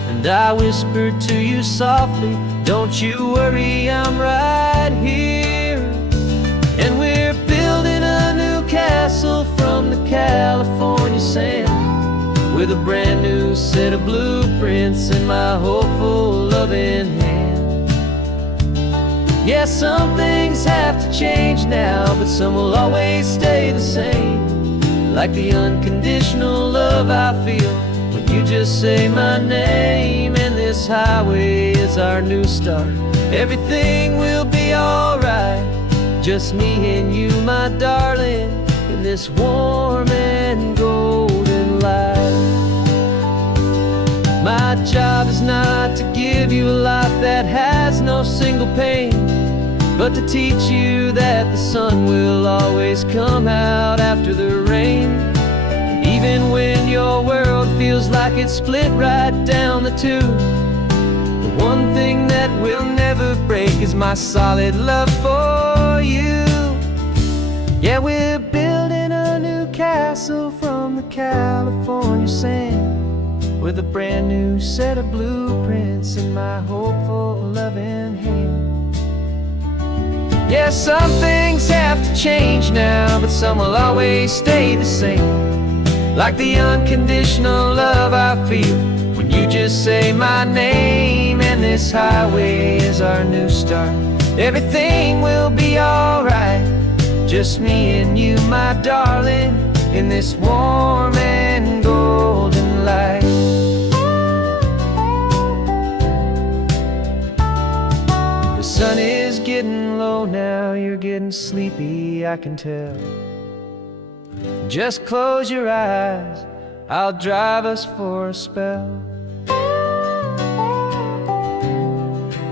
and I whispered to you softly, "Don't you worry, I'm right here." And we're building a new castle from the California sand, with a brand new set of blueprints in my hopeful, loving hand. Yeah, some things have to change now, but some will always stay the same. Like the unconditional love I feel when you just say my name. And this highway is our new start. Everything will be alright. Just me and you, my darling, in this warm and golden light. My job is not to give you a life that has no single pain, but to teach you that the sun will always come out after the rain. And even when your world feels like it's split right down the two, the one thing that will never break is my solid love for you. Yeah, we're building a new castle from the California sand, with a brand new set of blueprints in my hopeful, loving hand. Yeah, some things have to change now, but some will always stay the same. Like the unconditional love I feel when you just say my name. And this highway is our new start. Everything will be alright. Just me and you, my darling, in this warm and golden light. The sun is getting low now, you're getting sleepy, I can tell. Just close your eyes, I'll drive us for a spell.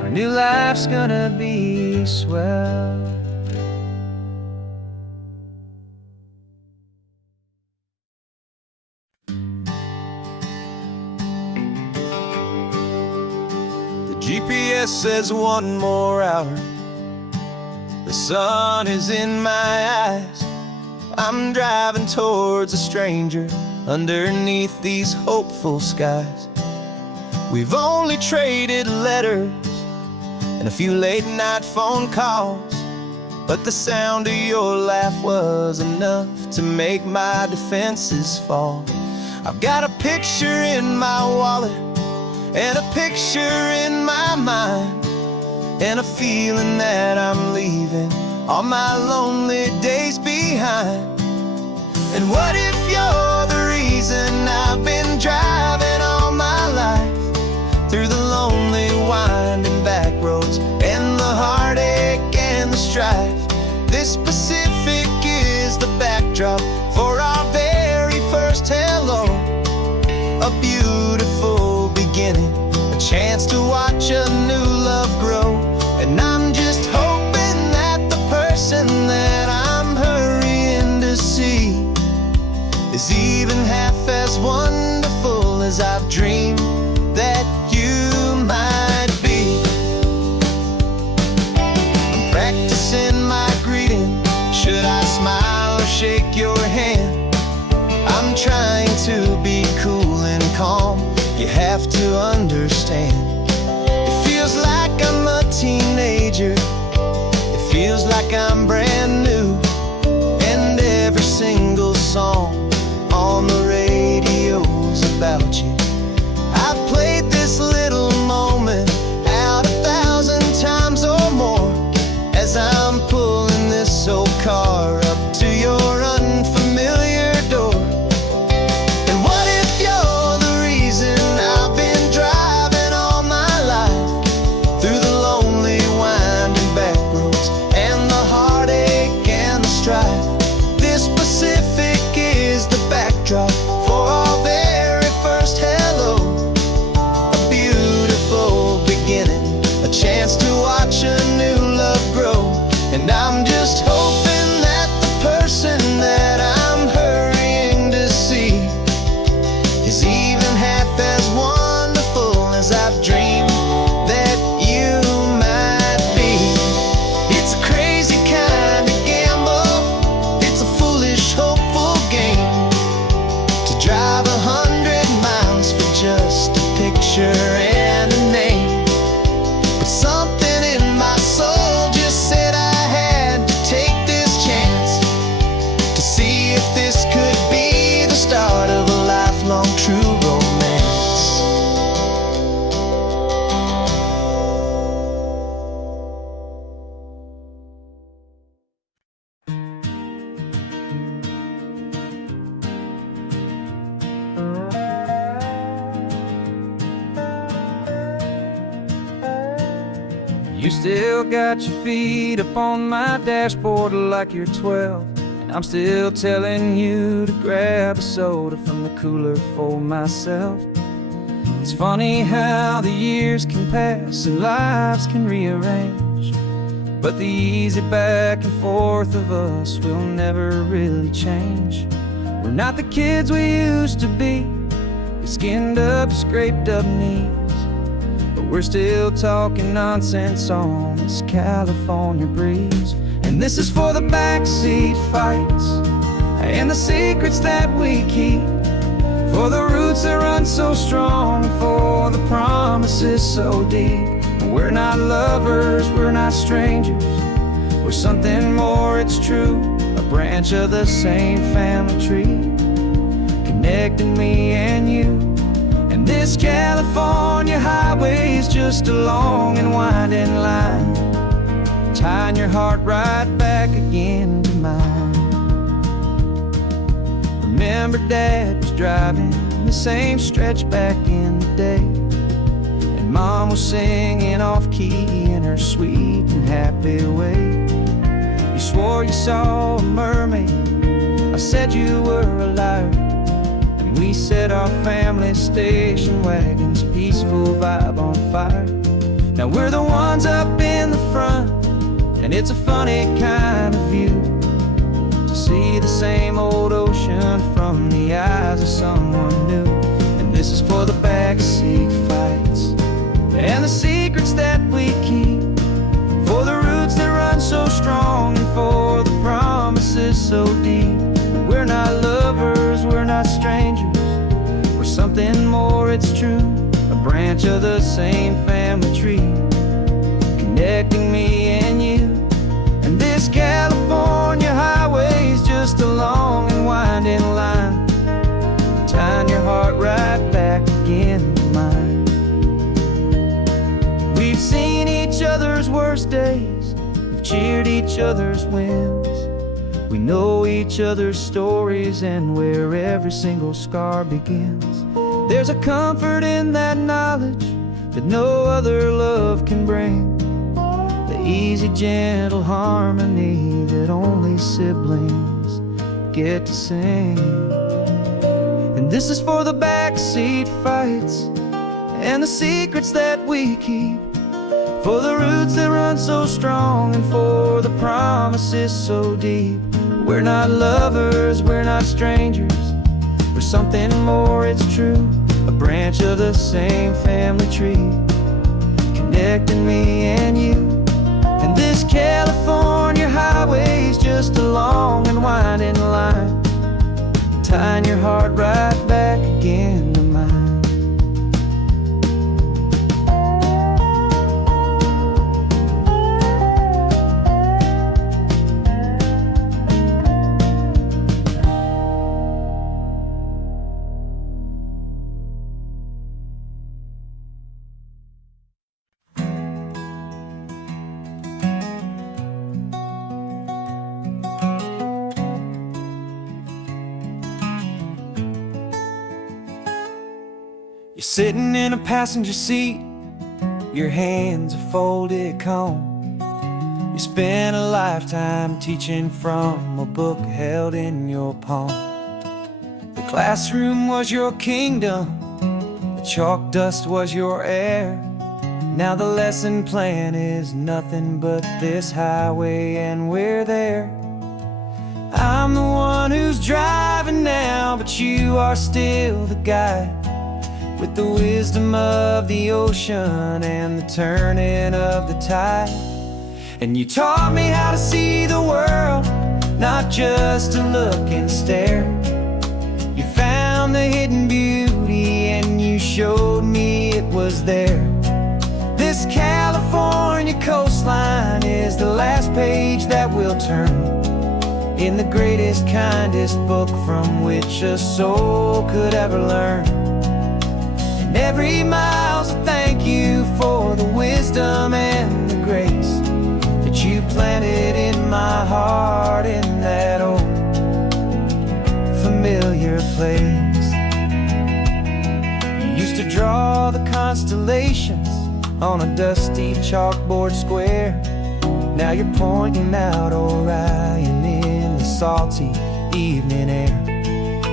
Our new life's gonna be swell. GPS says one more hour. The sun is in my eyes. I'm driving towards a stranger underneath these hopeful skies. We've only traded letters and a few late night phone calls, but the sound of your laugh was enough to make my defenses fall. I've got a picture in my wallet and a picture in my mind, and a feeling that I'm leaving all my lonely days behind. And what if you're the reason I've been driving all my life, through the lonely winding back roads and the heartache and the strife? This Pacific is the backdrop for our very first hello, a beautiful beginning, a chance to watch a new love grow. And I'm just hoping that the person that I'm hurrying to see is even half as wonderful as I've dreamed that you might be. I'm practicing my greeting. Should I smile or shake your hand? I'm trying to be cool and calm. You have to understand, it feels like I'm a teenager. It feels like I'm brand new. And every single song on the radio's about you. I've played this little moment out 1,000 times or more, as I'm pulling this old car up to your unfamiliar door. And what if you're the reason I've been driving all even half as wonderful as I've dreamed that you might be. It's a crazy kind of gamble, it's a foolish, hopeful game, to drive 100 miles for just a picture and a name. But something in my soul just said I had to take this chance, to see if this could be the start of a lifelong true romance. You still got your feet up on my dashboard like you're 12, and I'm still telling you to grab a soda from the cooler for myself. It's funny how the years can pass and lives can rearrange, but the easy back and forth of us will never really change. We're not the kids we used to be, with skinned up, scraped up knees, but we're still talking nonsense on this California breeze. And this is for the backseat fights and the secrets that we keep, for the roots that run so strong, for the promises so deep. We're not lovers, we're not strangers, we're something more, it's true, a branch of the same family tree, connecting me and you. And this California highway is just a long and winding line, tying your heart right back again to mine. Remember Dad was driving the same stretch back in the day, and Mom was singing off-key in her sweet and happy way. You swore you saw a mermaid, I said you were a liar, and we set our family station wagon's peaceful vibe on fire. Now we're the ones up in the front, and it's a funny kind of view to see the same old ocean from the eyes of someone new. And this is for the backseat fights and the secrets that we keep, for the roots that run so strong, and for the promises so deep. We're not lovers, we're not strangers, we're something more, it's true, a branch of the same family tree, connecting me and you. And this California highway is just a long and winding line, tying your heart right back again to mine. We've seen each other's worst days, we've cheered each other's wins, we know each other's stories and where every single scar begins. There's a comfort in that knowledge that no other love can bring, the easy, gentle harmony that only siblings get to sing. And this is for the backseat fights and the secrets that we keep, for the roots that run so strong, and for the promises so deep. We're not lovers, we're not strangers, we're something more, it's true, a branch of the same family tree, connecting me and you. And this California highway is just a long and winding line, tying your heart right back again to mine. You're sitting in a passenger seat, your hands are folded calm. You spent a lifetime teaching from a book held in your palm. The classroom was your kingdom, the chalk dust was your air. Now the lesson plan is nothing but this highway, and we're there. I'm the one who's driving now, but you are still the guide, with the wisdom of the ocean and the turning of the tide. And you taught me how to see the world, not just to look and stare. You found the hidden beauty and you showed me it was there. This California coastline is the last page that we'll turn in the greatest, kindest book from which a soul could ever learn. And every mile's a thank you for the wisdom and the grace that you planted in my heart in that old familiar place. You used to draw the constellations on a dusty chalkboard square. Now you're pointing out Orion in the salty evening air.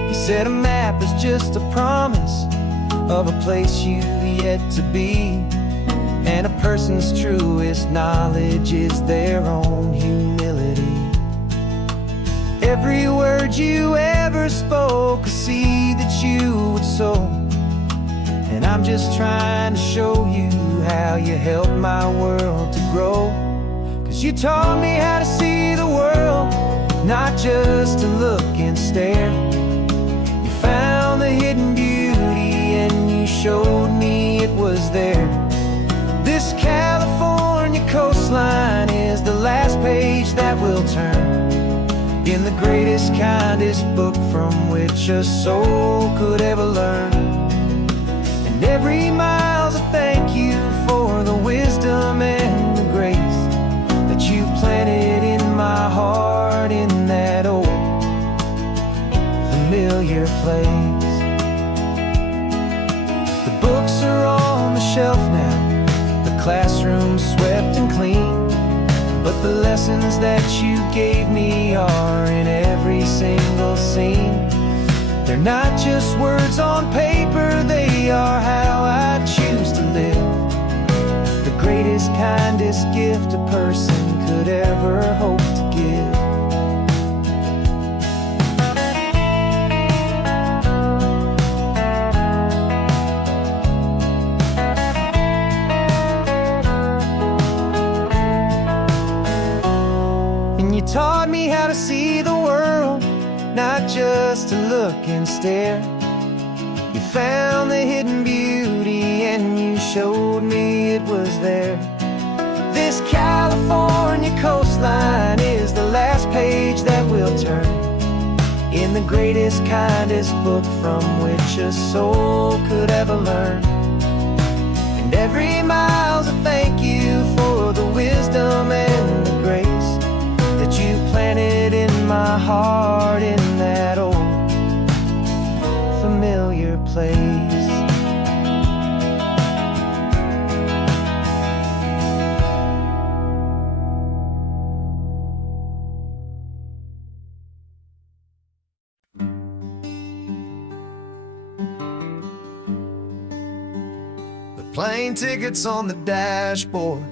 You said a map is just a promise of a place you've yet to be, and a person's truest knowledge is their own humility. Every word you ever spoke, a seed that you would sow, and I'm just trying to show you how you helped my world to grow. 'Cause you taught me how to see the world, not just to look and stare. You found the hidden beauty and you showed me it was there. This California coastline is the last page that we'll turn in the greatest, kindest book from which a soul could ever learn. And every mile's a thank you for the wisdom and the grace that you planted in my heart in that old familiar place. The books are on the shelf now, the classroom swept and clean, but the lessons that you gave me are in every single scene. They're not just words on paper, they are how I choose to live. The greatest, kindest gift a person could ever hope to give. And you taught me how to see the world, not just to look and stare. You found the hidden beauty and you showed me it was there. This California coastline is the last page that we'll turn in the greatest, kindest book from which a soul could ever learn. And every mile's a thank you for the wisdom and the grace that you planted in my heart in that old familiar place. The plane tickets on the dashboard,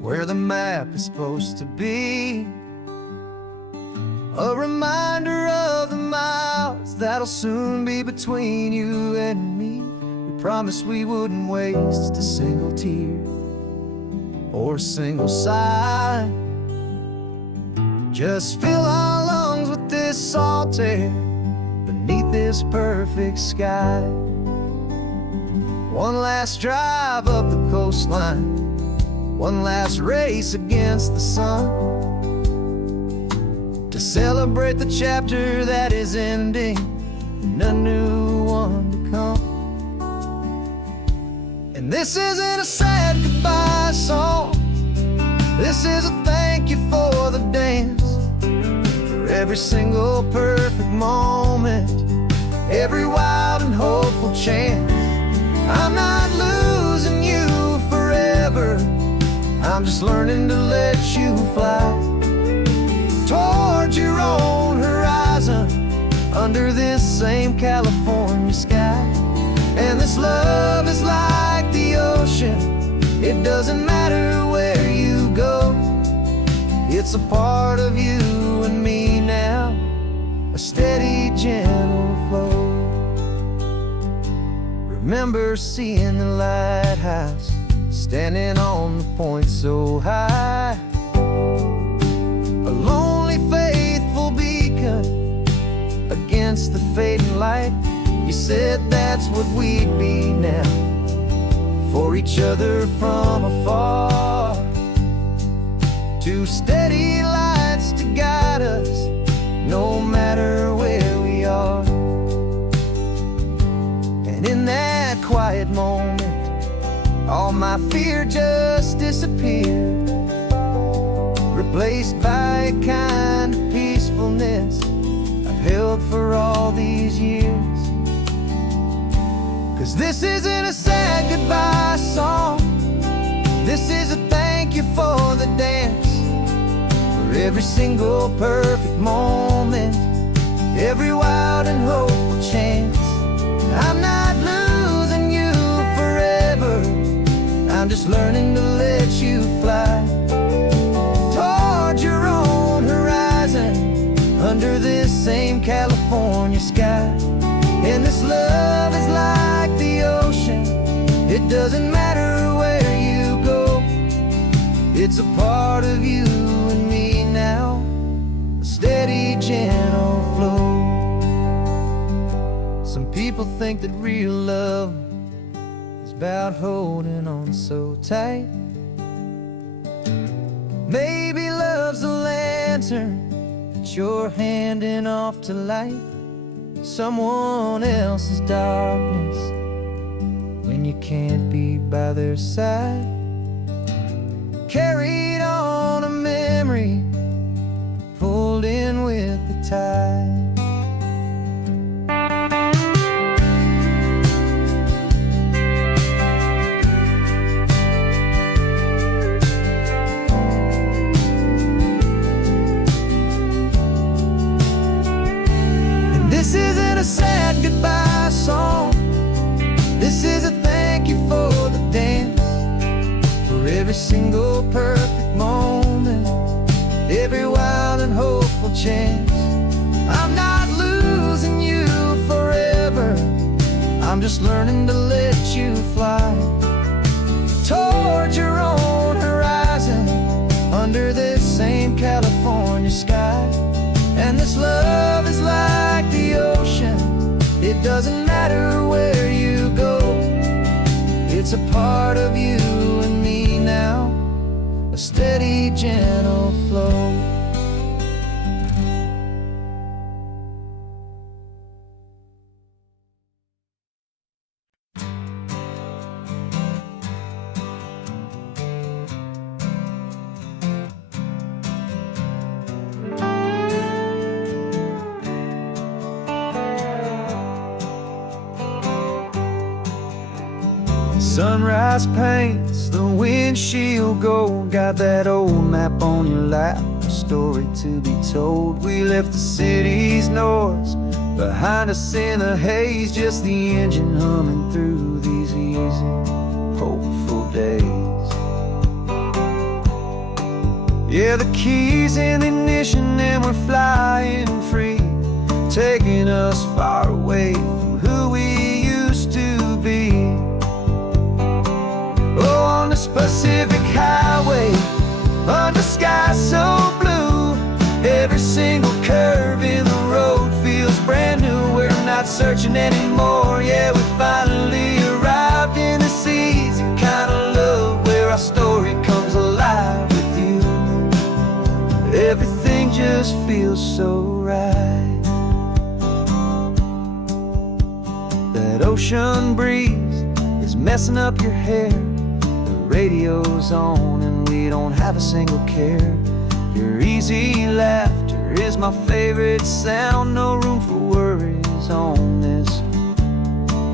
where the map is supposed to be, a reminder of the miles that'll soon be between you and me. We promised we wouldn't waste a single tear or a single sigh. Just fill our lungs with this salt air beneath this perfect sky. One last drive up the coastline, one last race against the sun, to celebrate the chapter that is ending and a new one to come. And this isn't a sad goodbye song, this is a thank you for the dance, for every single perfect moment, every wild and hopeful chance. I'm not losing you forever, I'm just learning to let you fly towards your own horizon under this same California sky. And this love is like the ocean, it doesn't matter where you go, it's a part of you and me now, a steady, gentle flow. Remember seeing the lighthouse, standing on the point so high, a lonely faithful beacon against the fading light. You said that's what we'd be now, for each other from afar. Two steady lights to guide us, no matter where we are. And in that quiet moment, all my fear just disappeared, replaced by a kind of peacefulness I've held for all these years. 'Cause this isn't a sad goodbye song, this is a thank you for the dance, for every single perfect moment, every wild and hopeful chance. I'm not losing you forever, I'm just learning to let you fly toward your own horizon, under this same California sky. And this love is like the ocean, it doesn't matter where you go, it's a part of you and me now, a steady, gentle flow. Some people think that real love is about holding on so tight. Maybe love's a lantern that you're handing off to light someone else's darkness when you can't be by their side. Carried on a memory, pulled in with the tide. This isn't a sad goodbye song, this is a thank you for the dance, for every single perfect moment, every wild and hopeful chance. I'm not losing you forever, I'm just learning to let you fly toward your own horizon, under this same California sky. And this love is like the ocean, it doesn't matter where you go, it's a part of you and me now, a steady, gentle flow. Sunrise paints the windshield gold, got that old map on your lap, a story to be told. We left the city's noise behind us in the haze, just the engine humming through these easy, hopeful days. Yeah, the keys in the ignition and we're flying free, taking us far away from who we used to be. Oh, on this Pacific highway, under sky so blue, every single curve in the road feels brand new. We're not searching anymore, yeah, we finally arrived in this easy kind of love, where our story comes alive with you. Everything just feels so right. That ocean breeze is messing up your hair, radio's on and we don't have a single care. Your easy laughter is my favorite sound, no room for worries on this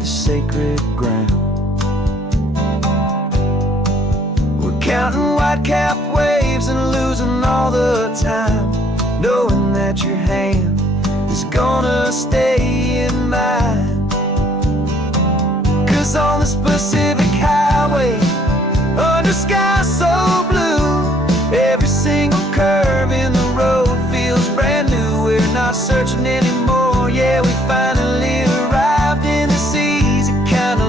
sacred ground. We're counting white-capped waves and losing all the time, knowing that your hand is gonna stay in mine. 'Cause on this Pacific highway, under sky so blue, every single curve in the road feels brand new. We're not searching anymore, yeah, we finally arrived in this easy kind of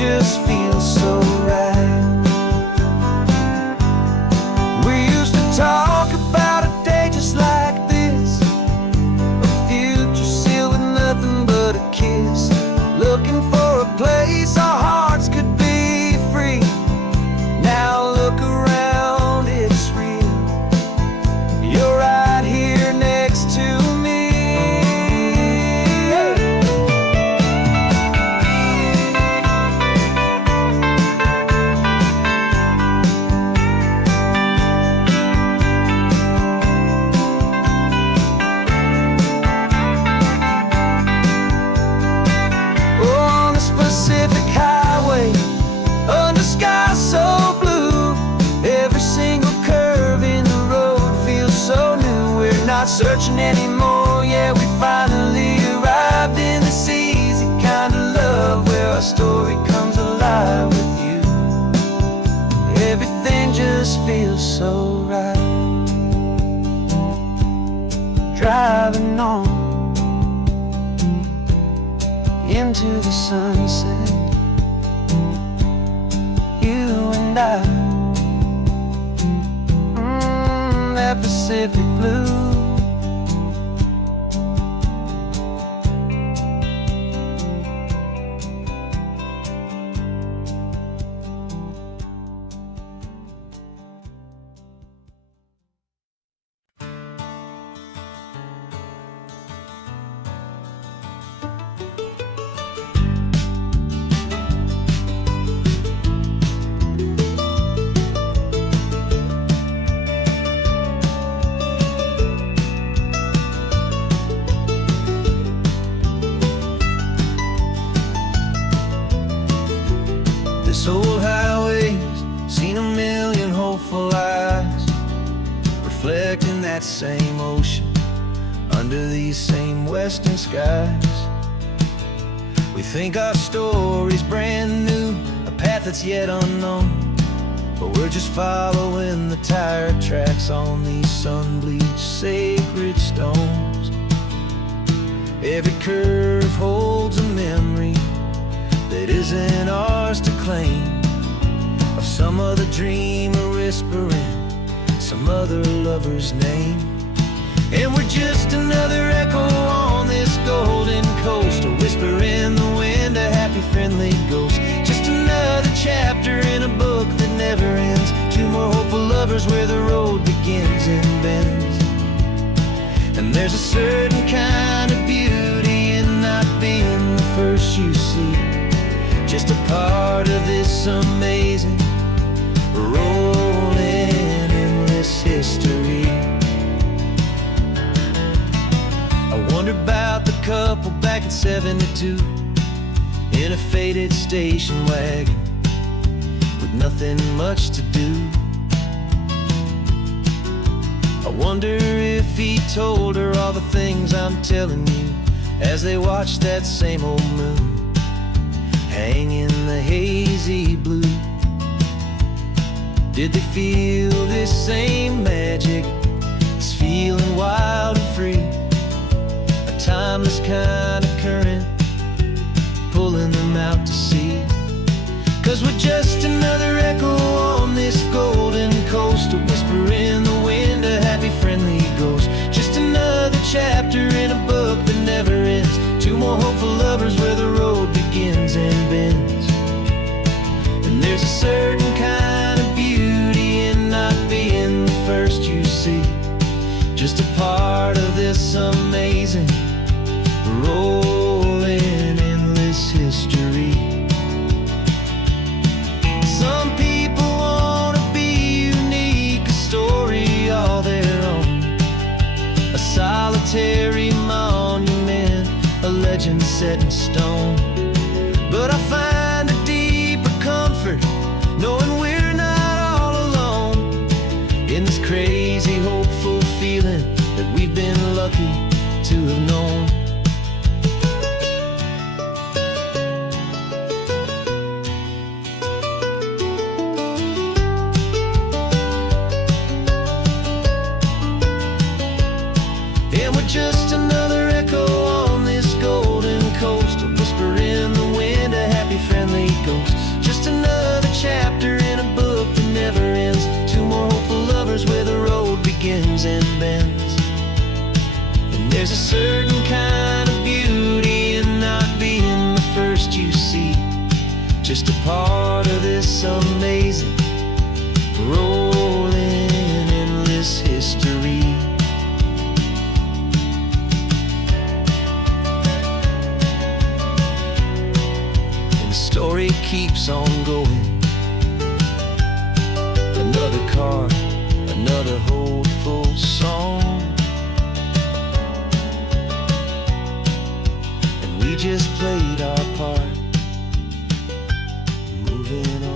just feels so right. We used to talk about a day just like this, a future sealed with nothing but a kiss, looking for a place our hearts could be free. Now look around, it's real. You're right here next to me. On the Pacific Highway, under sky so blue, every single curve in the road feels so new. We're not searching anymore, yeah, we finally arrived in this easy kind of love where our story comes alive with you. Everything just feels so right. Driving on into the sunset, you and I, that Pacific blue. This old highway's seen a million hopeful eyes, reflecting that same ocean under these same western skies. We think our story's brand new, a path that's yet unknown, but we're just following the tire tracks on these sun-bleached sacred stones. Every curve holds a memory that isn't ours to claim, of some other dreamer whispering some other lover's name. And we're just another echo on this golden coast, a whisper in the wind, a happy friendly ghost. Just another chapter in a book that never ends, two more hopeful lovers where the road begins and bends. And there's a certain kind of beauty in not being the first you see, just a part of this amazing, rolling, endless history. I wonder about the couple back in '72 in a faded station wagon with nothing much to do. I wonder if he told her all the things I'm telling you as they watched that same old moon hang in the hazy blue. Did they feel this same magic, this feeling wild and free, a timeless kind of current pulling them out to sea? 'Cause we're just another echo on this golden coast, a whisper in the wind, a happy friendly ghost. Just another chapter in a book that never ends, two more hopeful lovers where the road begins and bends. And there's a certain kind of beauty in not being the first you see, just a part of this amazing, rolling, endless history. Some people wanna be unique, a story all their own, a solitary monument, a legend set in stone. But I find a deeper comfort knowing we're not all alone in this crazy, hopeful feeling that we've been lucky to have known. And we're just another echo on this golden coast, a whisper in the wind, a happy friendly ghost. There's a certain kind of beauty in not being the first you see, just a part of this amazing, rolling, endless history. And the story keeps on going. Another card, another hopeful song, and we just played our part, moving on.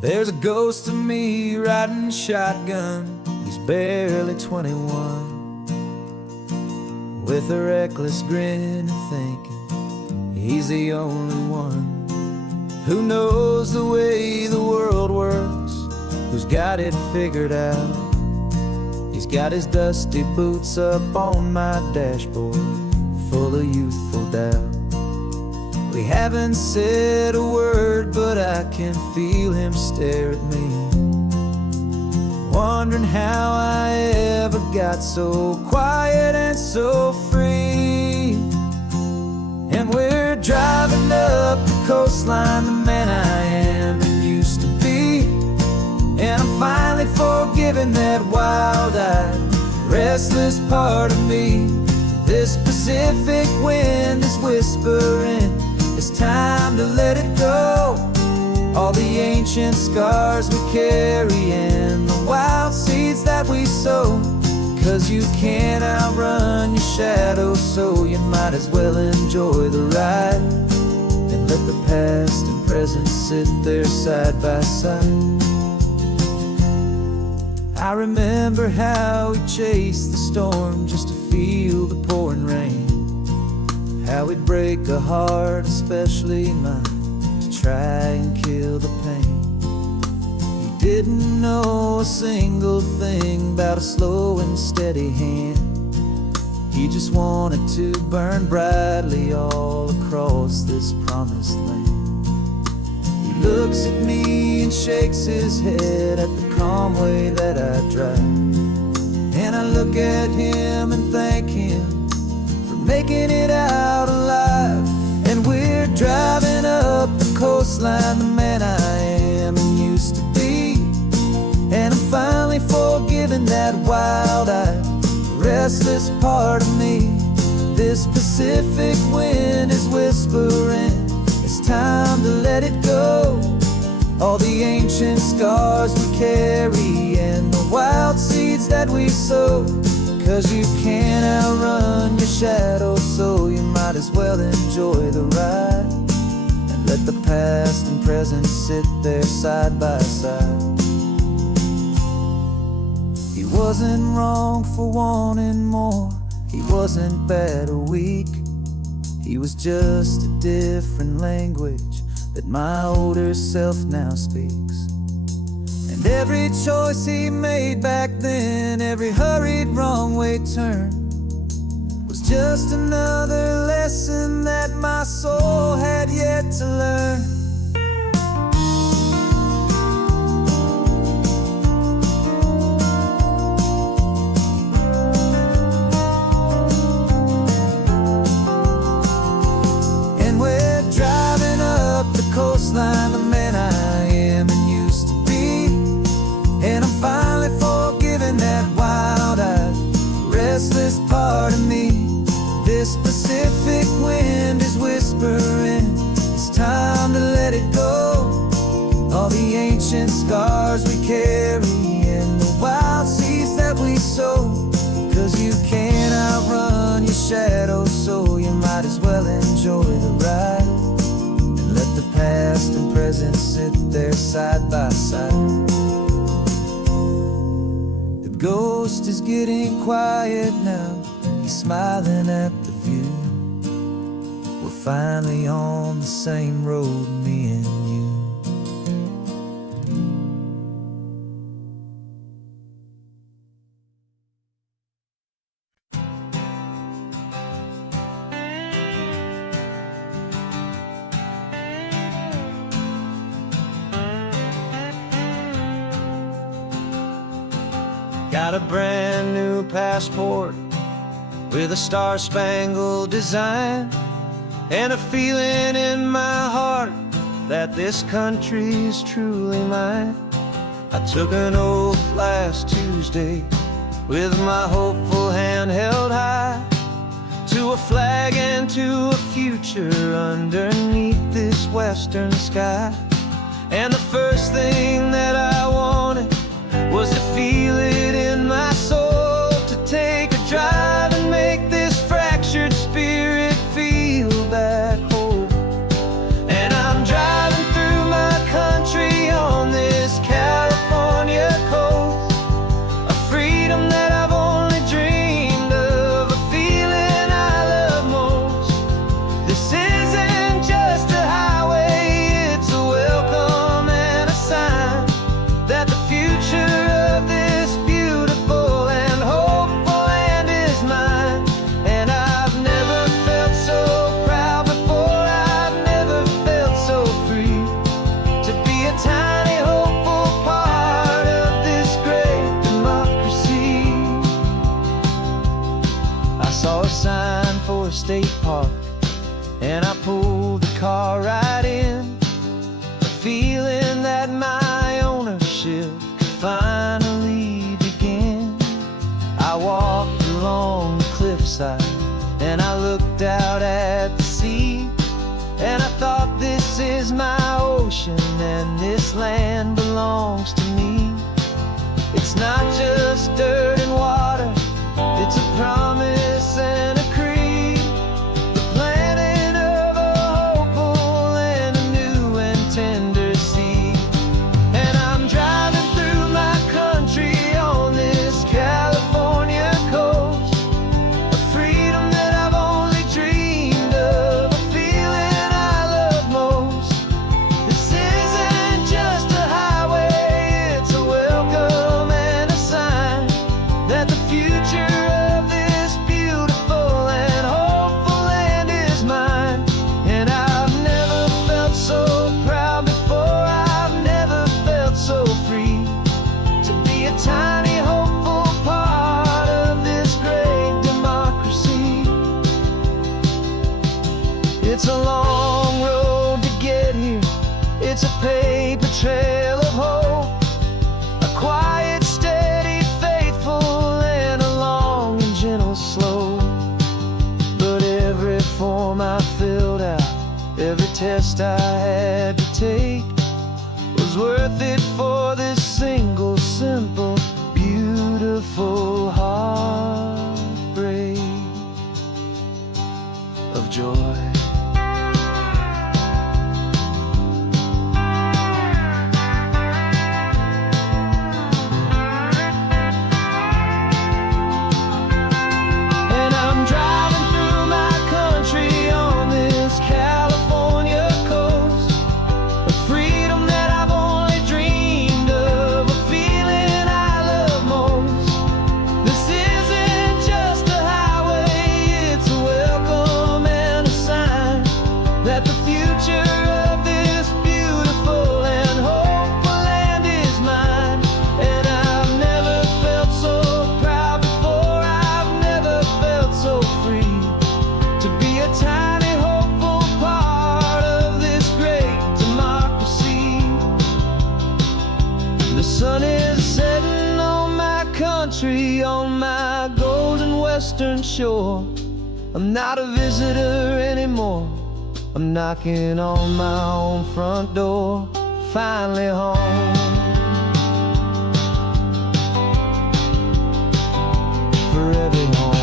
There's a ghost of me riding shotgun. He's barely 21, with a reckless grin and thinking he's the only one who knows the way the world works, who's got it figured out. He's got his dusty boots up on my dashboard, full of youthful doubt. We haven't said a word, but I can feel him stare at me, wondering how I ever got so quiet and so free. And we're driving up the coastline, the man I am and used to be, and I'm finally forgiving that wild-eyed, restless part of me. This Pacific wind is whispering, it's time to let it go. All the ancient scars we carry and the wild seeds that we sow. 'Cause you can't outrun your shadow, so you might as well enjoy the ride and let the past and present sit there side by side. I remember how we chased the storm just to feel the pouring rain, how we'd break a heart, especially mine, to try and kill the pain. He didn't know a single thing about a slow and steady hand. He just wanted to burn brightly all across this promised land. He looks at me and shakes his head at the calm way that I drive, and I look at him and thank him making it out alive. And we're driving up the coastline, the man I am and used to be, and I'm finally forgiving that wild-eyed, restless part of me. This Pacific wind is whispering, it's time to let it go. All the ancient scars we carry and the wild seeds that we sow. 'Cause you can't outrun your shadow, so you might as well enjoy the ride and let the past and present sit there side by side. He wasn't wrong for wanting more, he wasn't bad or weak. He was just a different language that my older self now speaks. And every choice he made back then, every hurried wrong way turn, was just another lesson that my soul had yet to learn. And we're driving up the coastline, the man I am and used to be, and I'm finally forgiving that wild-eyed, restless part of me. This Pacific wind is whispering, it's time to let it go. All the ancient scars we carry and the wild seeds that we sow. 'Cause you can't outrun your shadow, so you might as well enjoy the ride and let the past and present sit there side by side. The ghost is getting quiet now, he's smiling at the view. We're finally on the same road, me and you. Got a brand new passport with a star-spangled design, and a feeling in my heart that this country's truly mine. I took an oath last Tuesday with my hopeful hand held high, to a flag and to a future underneath this western sky. And the first thing that I wanted was to feel it in my soul, to take a drive and make this fractured spirit feel back home. And I'm driving through my country on this California coast, a freedom that I've only dreamed of, a feeling I love most. This isn't just a highway, it's a welcome and a sign that the future of this beautiful and hopeful land is mine. And I've never felt so proud before, I've never felt so free, to be a tiny hopeful part of this great democracy. I saw a sign for a state park, and I pulled the car right in, a feeling that my ownership could finally begin. I walked along the cliffside and I looked out at the sea, and I thought, this is my ocean and this land belongs to me. It's not just dirt and water, it's a promise and a creed, the planting of a hopeful and a new and tender seed. And I'm driving through my country on this California coast, a freedom that I've only dreamed of, a feeling I love most. This isn't just a highway, it's a welcome and a sign that the future of this beautiful and hopeful land is mine. And I've never felt so proud before, I've never felt so free, to be a tiny hopeful part of this great democracy. It's a long road to get here, it's a paper trail of hope, a quiet, steady, faithful, and a long and gentle slope. But every form I filled out, every test I had to take, was worth it for this single, simple, beautiful heartbreak of joy. And I'm driving through my country on this California coast, a freedom that I've only dreamed of, a feeling I love most. This isn't just a highway, it's a welcome and a sign that the future of this beautiful and hopeful land is mine. And I've never felt so proud before, I've never felt so free, to be a tiny hopeful part of this great democracy. The sun is setting on my country, on my golden western shore. I'm not a visitor anymore, I'm knocking on my own front door, finally home. Forever home.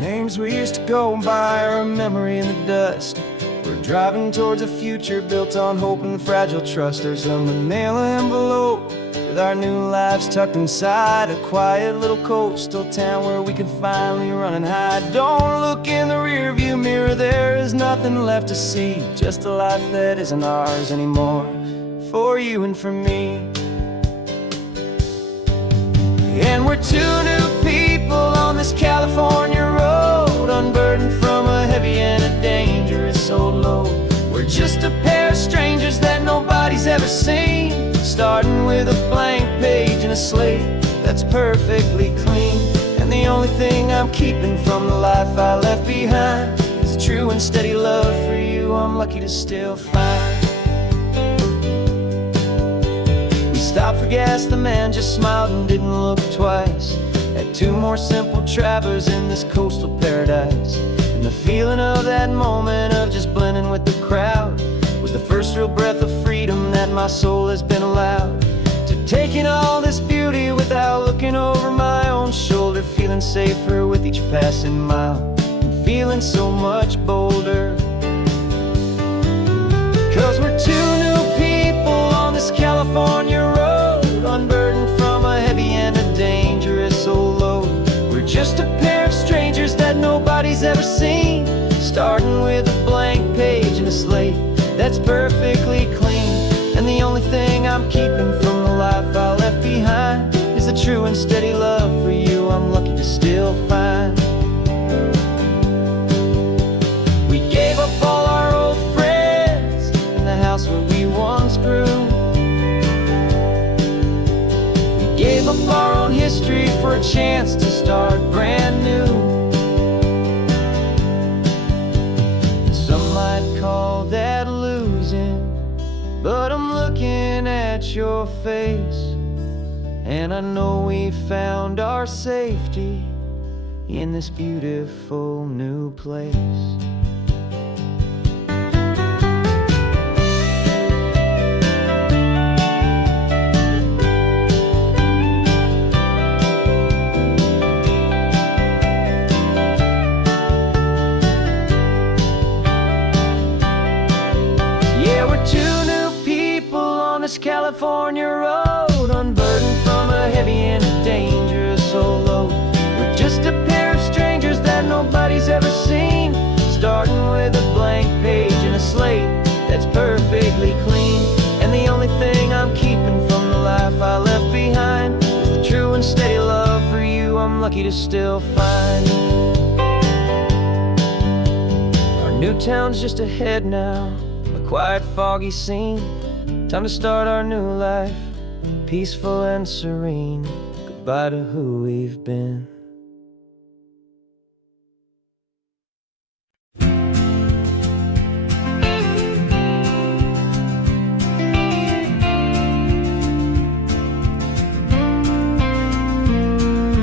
Names we used to go by are a memory in the dust. We're driving towards a future built on hope and fragile trust. There's a manila envelope with our new lives tucked inside a quiet little coastal town where we could finally run and hide. Don't look in the rearview mirror, there is nothing left to see, just a life that isn't ours anymore, for you and for me. And we're two new people on this California road, unburdened from a heavy and a dangerous old load. We're just a pair of strangers that nobody's ever seen, starting with a blank page and a slate that's perfectly clean. And the only thing I'm keeping from the life I left behind is a true and steady love for you I'm lucky to still find. We stopped for gas, the man just smiled and didn't look twice. Had two more simple travelers in this coastal paradise. And the feeling of that moment of just blending with the crowd was the first real breath of freedom that my soul has been allowed to take in all this beauty without looking over my own shoulder, feeling safer with each passing mile and feeling so much bolder. 'Cause we're two new people on this California road, unburdened from a heavy and a dangerous old load. We're just a pair of strangers that nobody's ever seen, starting with a blank page and a slate that's perfectly clean. And the only thing I'm keeping from the life I left behind is the true and steady love for you I'm lucky to still find. We gave up all our old friends in the house where we once grew. We gave up our own history for a chance to start brand new. Some might call that losing, but I'm looking at your face, and I know we found our safety in this beautiful new place. Yeah, we're two new people on this California road, unburdened from a heavy and a dangerous old load. We're just a pair of strangers that nobody's ever seen, starting with a blank page and a slate that's perfectly clean. And the only thing I'm keeping from the life I left behind is the true and steady love for you I'm lucky to still find. Our new town's just ahead now, a quiet, foggy scene. Time to start our new life, peaceful and serene. Goodbye to who we've been.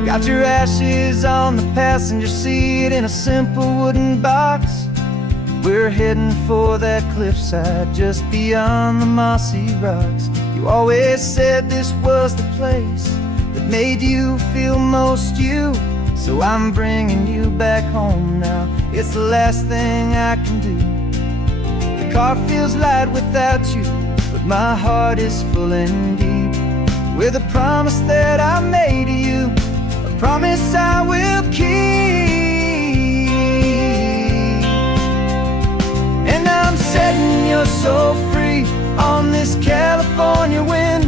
Got your ashes on the passenger seat in a simple wooden box. We're heading for that cliffside just beyond the mossy rocks. You always said this was the place that made you feel most you, so I'm bringing you back home now. It's the last thing I can do. The car feels light without you, but my heart is full and deep with a promise that I made to you, a promise I will keep. And I'm setting your soul free on this California wind,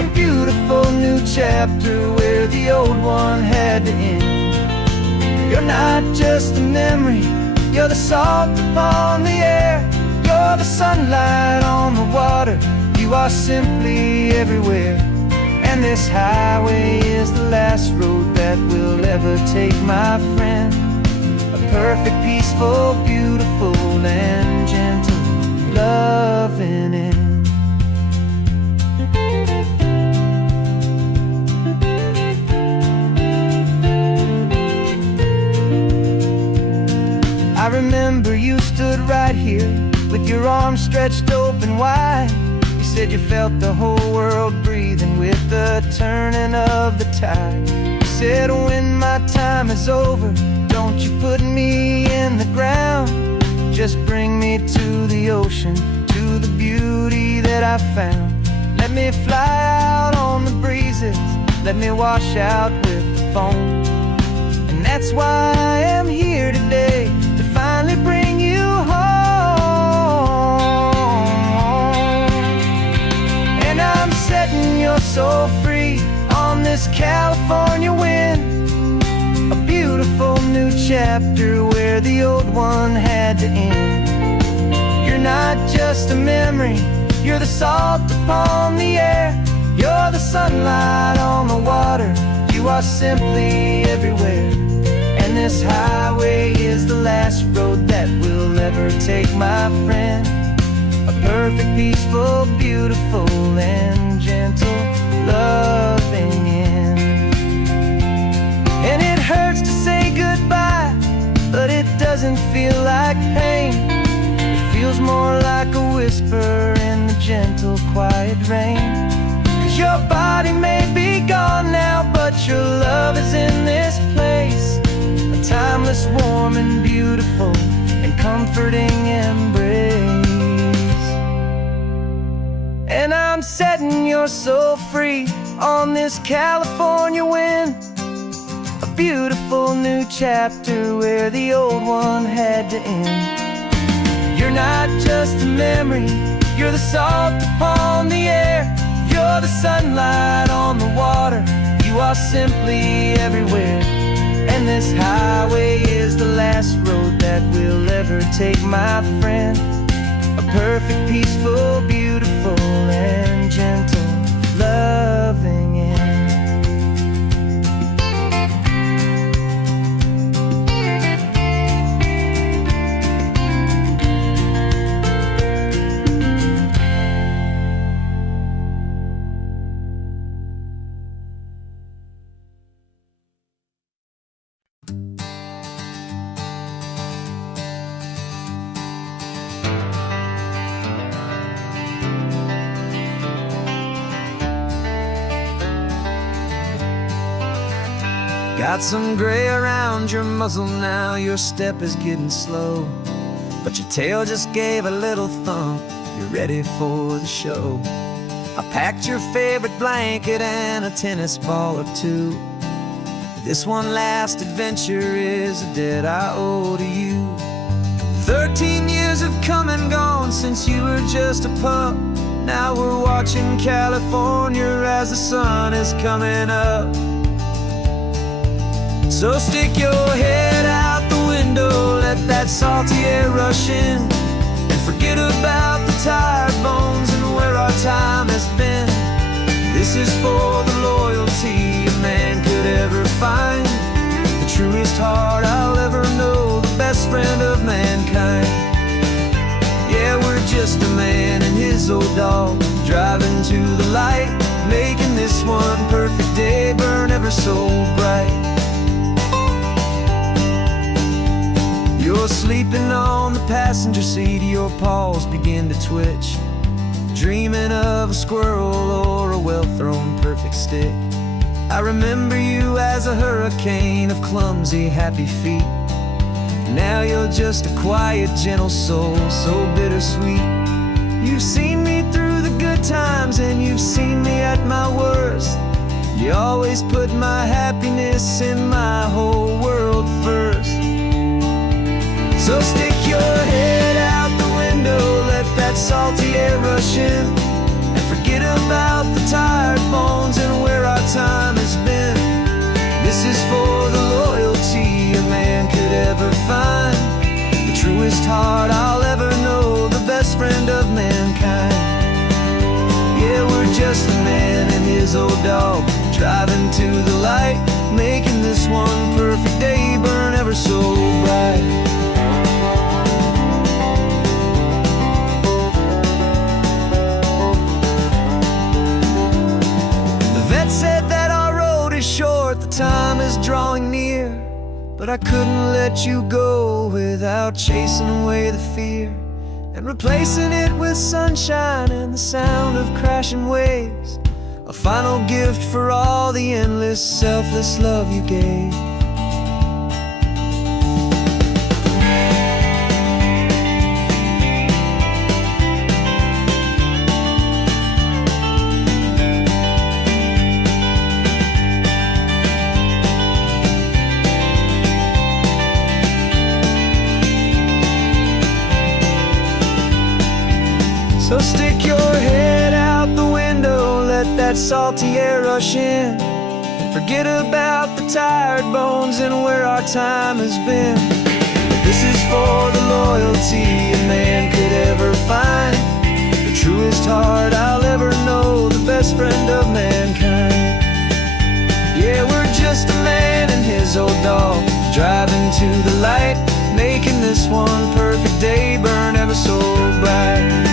a beautiful new chapter where the old one had to end. You're not just a memory, you're the salt upon the air, you're the sunlight on the water, you are simply everywhere. And this highway is the last road that we'll ever take, my friend. A perfect, peaceful, beautiful, and gentle loving end. I remember you stood right here with your arms stretched open wide. You said you felt the whole world breathing with the turning of the tide. You said when my time is over, don't you put me in the ground, just bring me to the ocean, to the beauty that I found. Let me fly out on the breezes, let me wash out with the foam. And that's why I am here today, to finally bring you home. And I'm setting your soul free on this California wind, a beautiful new chapter where the old one had to end. You're not just a memory, you're the salt upon the air, you're the sunlight on the water, you are simply everywhere. And this highway is the last road that we'll ever take, my friend. A perfect, peaceful, beautiful, and gentle, loving end. And it hurts to say goodbye, but it doesn't feel like pain. It feels more like a whisper in the gentle, quiet rain. 'Cause your body may be gone now, but your love is in this place, a timeless, warm, and beautiful, and comforting embrace. And I'm setting your soul free on this California wind, a beautiful new chapter where the old one had to end. You're not just a memory, you're the salt upon the air, you're the sunlight on the water, you are simply everywhere. And this highway is the last road that we'll ever take, my friend. A perfect, peaceful, beautiful, and gentle, loving end. Got some gray around your muzzle now, your step is getting slow, but your tail just gave a little thump, you're ready for the show. I packed your favorite blanket and a tennis ball or two. This one last adventure is a debt I owe to you. 13 years have come and gone since you were just a pup. Now we're watching California as the sun is coming up. So stick your head out the window, let that salty air rush in, and forget about the tired bones and where our time has been. This is for the loyalty a man could ever find, the truest heart I'll ever know, the best friend of mankind. Yeah, we're just a man and his old dog, driving to the light, making this one perfect day burn ever so bright. You're sleeping on the passenger seat, your paws begin to twitch, dreaming of a squirrel or a well-thrown perfect stick. I remember you as a hurricane of clumsy, happy feet. Now you're just a quiet, gentle soul, so bittersweet. You've seen me through the good times and you've seen me at my worst. You always put my happiness and my whole world first. So stick your head out the window, let that salty air rush in, and forget about the tired bones and where our time has been. This is for the loyalty a man could ever find, the truest heart I'll ever know, the best friend of mankind. Yeah, we're just a man and his old dog, driving to the light, making this one perfect day burn ever so bright. Said that our road is short, the time is drawing near, but I couldn't let you go without chasing away the fear and replacing it with sunshine and the sound of crashing waves, a final gift for all the endless, selfless love you gave. So stick your head out the window, let that salty air rush in. Forget about the tired bones and where our time has been. This is for the loyalty a man could ever find, the truest heart I'll ever know, the best friend of mankind. Yeah, we're just a man and his old dog, driving to the light, making this one perfect day burn ever so bright.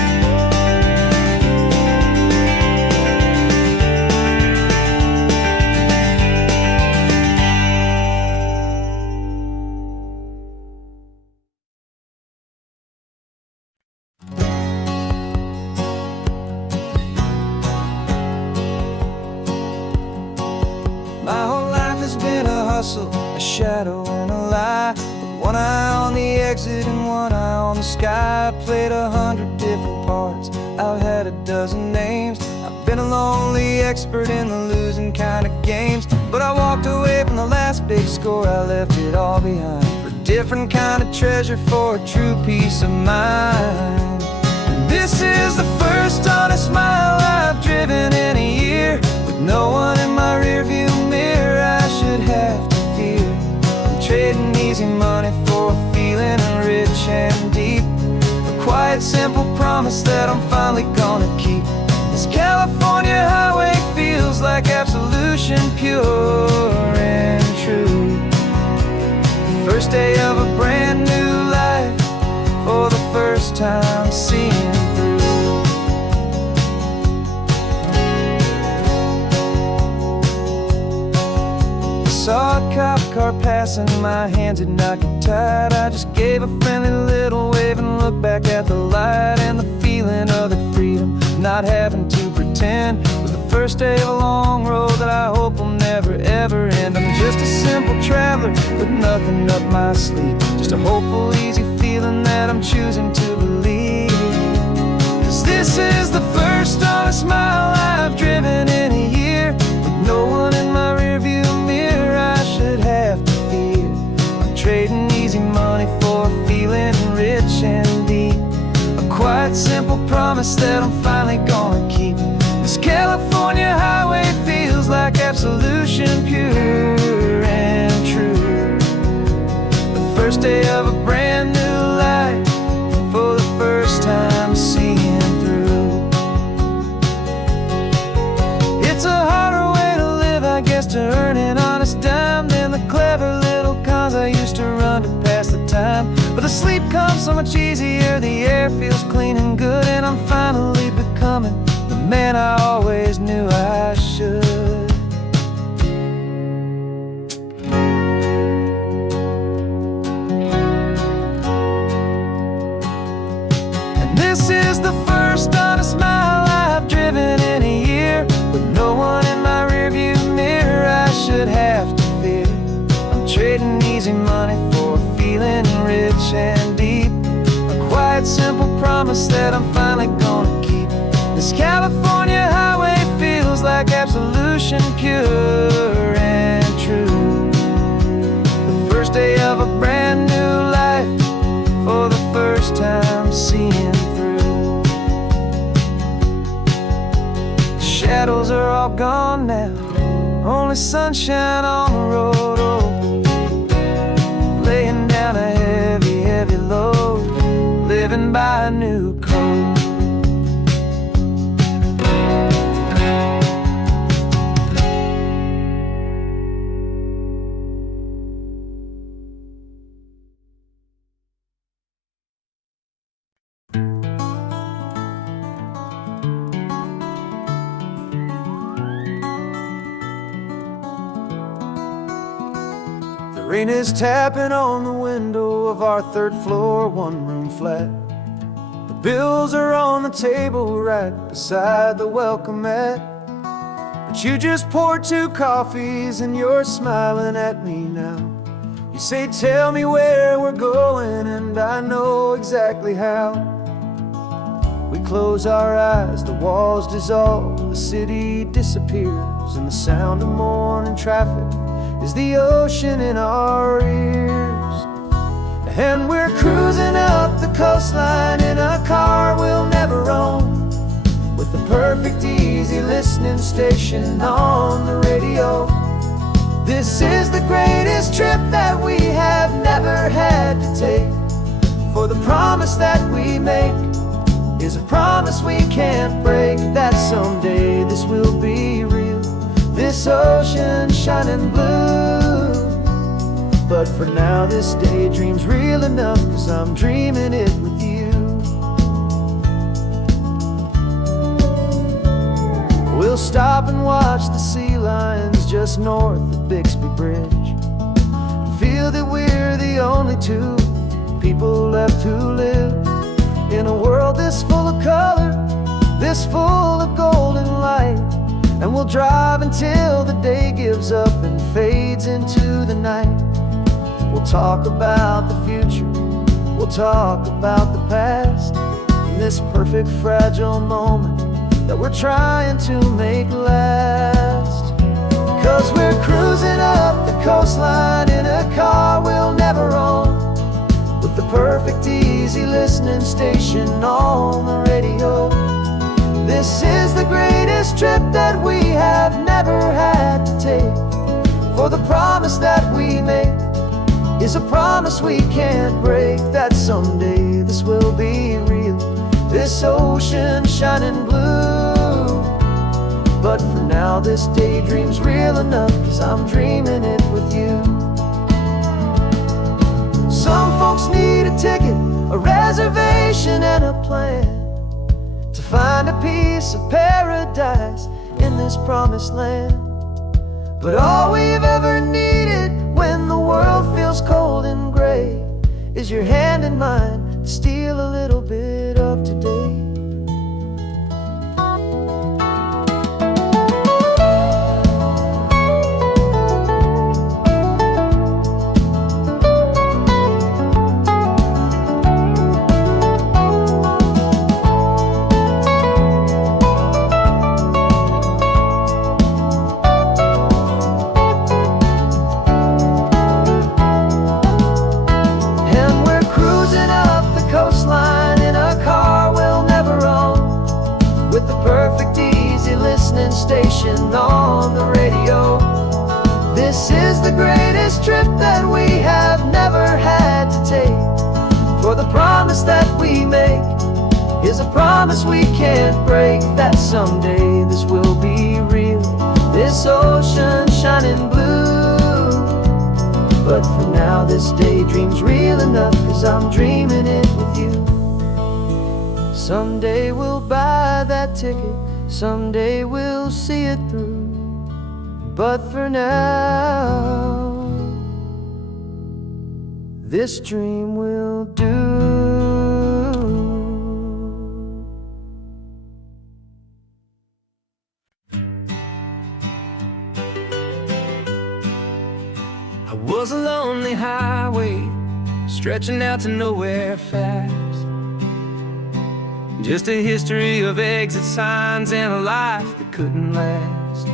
My whole life has been a hustle, a shadow and a lie, with one eye on the exit and one eye on the sky. I played 100 different parts, I've had a dozen names. I've been a lonely expert in the losing kind of games, but I walked away from the last big score, I left it all behind for a different kind of treasure, for a true peace of mind. And this is the first honest mile I've driven in a year, with no one in my rearview mirror I should have to fear. I'm trading easy money for a feeling rich and deep, a quiet simple promise that I'm finally gonna keep. This California highway feels like absolution, pure and true. The first day of a brand new life, for the first time seeing through. Saw a cop car passing, my hands had not get tied. I just gave a friendly little wave and looked back at the light, and the feeling of the freedom, not having to pretend, was the first day of a long road that I hope will never ever end. I'm just a simple traveler with nothing up my sleeve, just a hopeful easy feeling that I'm choosing to believe. 'Cause this is the first honest mile I've driven in a year, with no one in my rearview mirror I should have to fear. I'm trading easy money for a feeling rich and deep, a quiet simple promise that I'm finally gonna keep. This California highway feels like absolution, pure and true. The first day of a brand new life, for the first time seeing through. It's a harder way to live, I guess, to earn an honest dime than the clever little cons I used to run to pass the time. But the sleep comes so much easier, the air feels clean and good, and I'm finally becoming the man I always knew I should. And this is the first honest mile I've driven in a year, with no one in my rearview mirror I should have to fear. I'm trading easy money for a feeling rich and deep, a quiet simple promise that I'm finally gonna keep. This California highway feels like absolution, pure and true. The first day of a brand new life, for the first time seeing through. The shadows are all gone now, only sunshine on the road. Oh, laying down a heavy, heavy load, living by a new code. The rain is tapping on the window of our third floor, one-room flat. The bills are on the table right beside the welcome mat. But you just poured 2 coffees and you're smiling at me now. You say, tell me where we're going, and I know exactly how. We close our eyes, the walls dissolve, the city disappears, and the sound of morning traffic is the ocean in our ears. And we're cruising up the coastline in a car we'll never own, perfect easy listening station on the radio. This is the greatest trip that we have never had to take. For the promise that we make is a promise we can't break, that someday this will be real, this ocean shining blue. But for now this daydream's real enough, 'cause I'm dreaming it with you. We'll stop and watch the sea lions just north of Bixby Bridge, and feel that we're the only two people left who live in a world this full of color, this full of golden light. And we'll drive until the day gives up and fades into the night. We'll talk about the future, we'll talk about the past, in this perfect fragile moment that we're trying to make last. 'Cause we're cruising up the coastline in a car we'll never own, with the perfect easy listening station on the radio. This is the greatest trip that we have never had to take. For the promise that we make is a promise we can't break, that someday this will be real, this ocean shining blue. But for now this daydream's real enough, 'cause I'm dreaming it with you. Some folks need a ticket, a reservation and a plan to find a piece of paradise in this promised land. But all we've ever needed when the world feels cold and gray is your hand in mine to steal a little bit of today. Station on the radio. This is the greatest trip that we have never had to take. For the promise that we make is a promise we can't break, that someday this will be real, this ocean shining blue. But for now this daydream's real enough, 'cause I'm dreaming it with you. Someday we'll buy that ticket, someday we'll see it through. But for now this dream will do. I was a lonely highway stretching out to nowhere fast, just a history of exit signs and a life that couldn't last.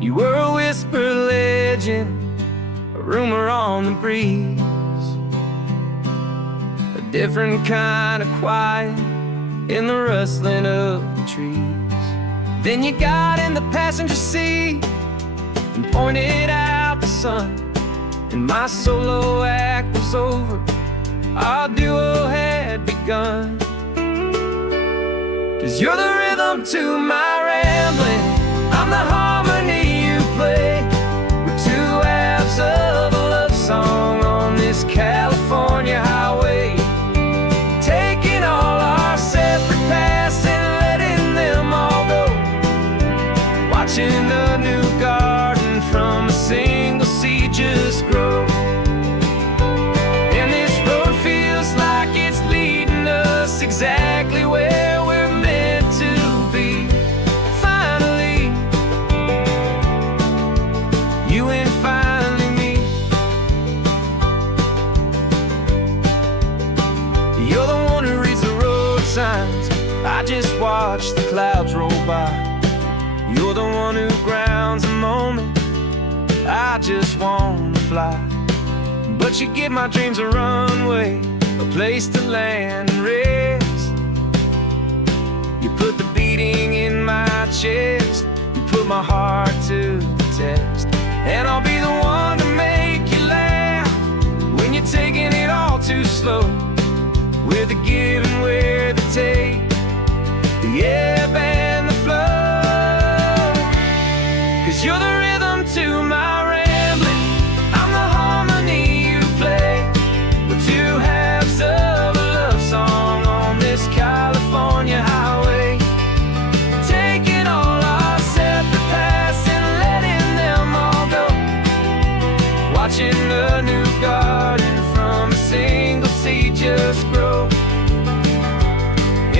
You were a whisper legend, a rumor on the breeze, a different kind of quiet in the rustling of the trees. Then you got in the passenger seat and pointed out the sun, and my solo act was over, our duo had begun. 'Cause you're the rhythm to my rambling, I'm the harmony you play. We're two halves of a love song on this California highway, taking all our separate paths and letting them all go, watching a new garden from a single seed just grow. And this road feels like it's leading us exactly where we're meant to be. Finally, you and finally me. You're the one who reads the road signs, I just watch the clouds roll by. You're the one who grounds a moment, I just wanna fly. But you give my dreams a runway, a place to land and rest. You put the beating in my chest. You put my heart to the test. And I'll be the one to make you laugh when you're taking it all too slow. With the give and with the take, the ebb and the flow. 'Cause you're the rhythm to my rambling, I'm the harmony you play. We're two halves of a love song on this California highway. Taking all our separate paths and letting them all go. Watching the new garden from a single seed just grow.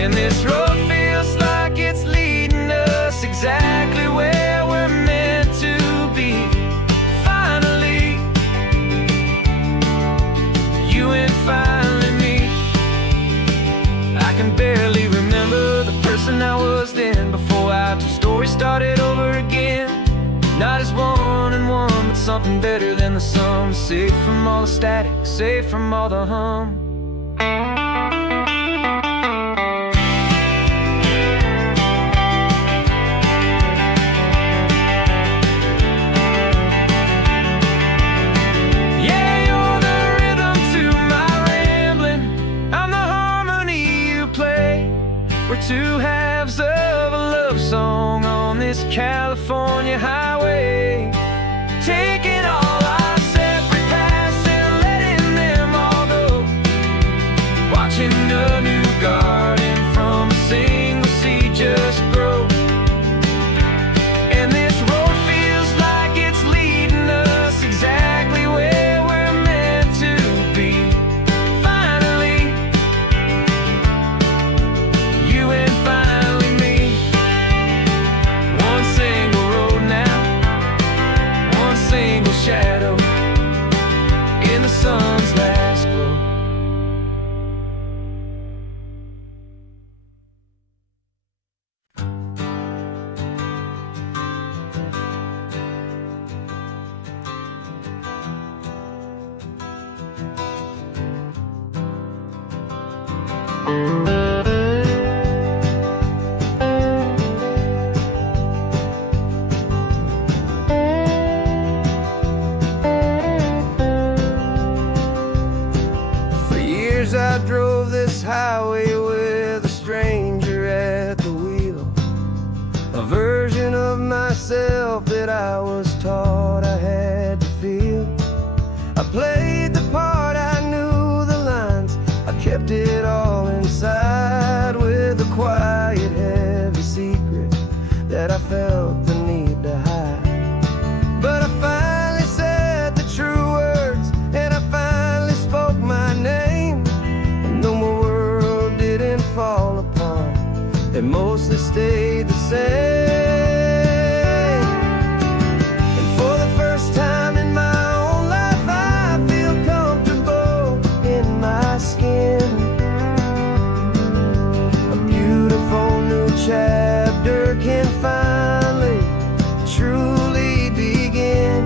And this road feels like it's leading us exactly where we're meant to be. Finally, you and finally me. I can barely remember the person I was then, before our two stories started over again. Not as one and one, but something better than the sum. Safe from all the static, safe from all the hum. We're two halves of a love song on this California highway. Taking all our separate paths and letting them all go. Watching a new garden from a single seed just grow. And this road feels like it's leading us exactly where we're meant to be. Finally, you and finally me. One single road now, one single shadow in the sun's last glow. For years I drove this highway with a stranger at the wheel, a version of myself that I was taught I had to feel. I played the part, I knew the lines, I kept it all inside with a quiet, heavy secret that I felt the need to hide. But I finally said the true words, and I finally spoke my name. And though my world didn't fall apart, it mostly stayed the same. And for the first time in my own life, I feel comfortable in my skin. A beautiful new chapter can finally truly begin.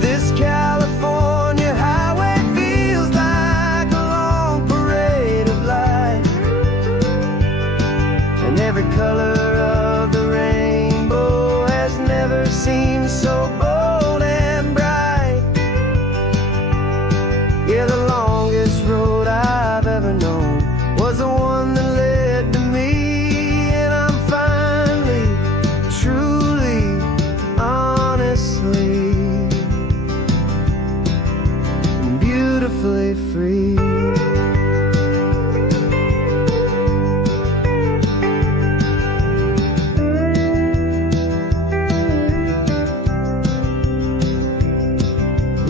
This California highway feels like a long parade of light, and every color of the rainbow has never seemed so bold and bright. Yeah, the longest road I've ever known was the one that led to me. And I'm finally, truly, honestly, beautifully free.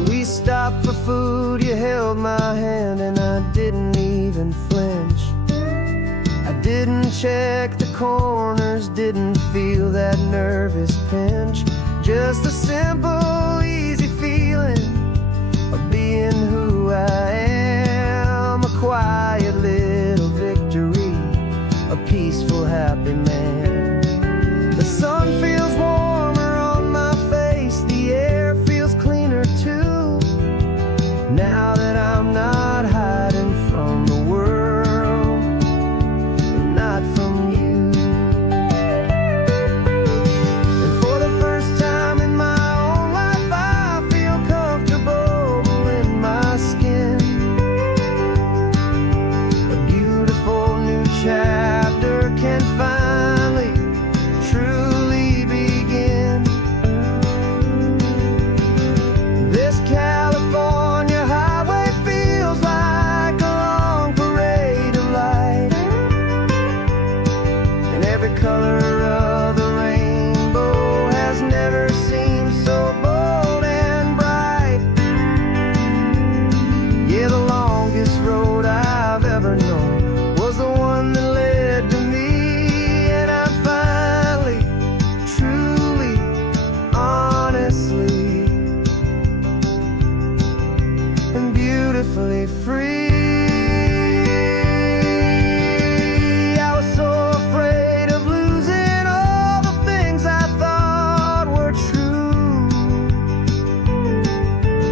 We stopped for food, you held my hand, and I didn't even flinch. I didn't check the corners, didn't feel that nervous pinch. Just a simple, easy feeling of being who I am. A quiet little victory, a peaceful, happy man. The sun feels warmer on my face, the air feels cleaner too. Now that I'm not hiding from the world, and not from you. beautifully free. I was so afraid of losing all the things I thought were true.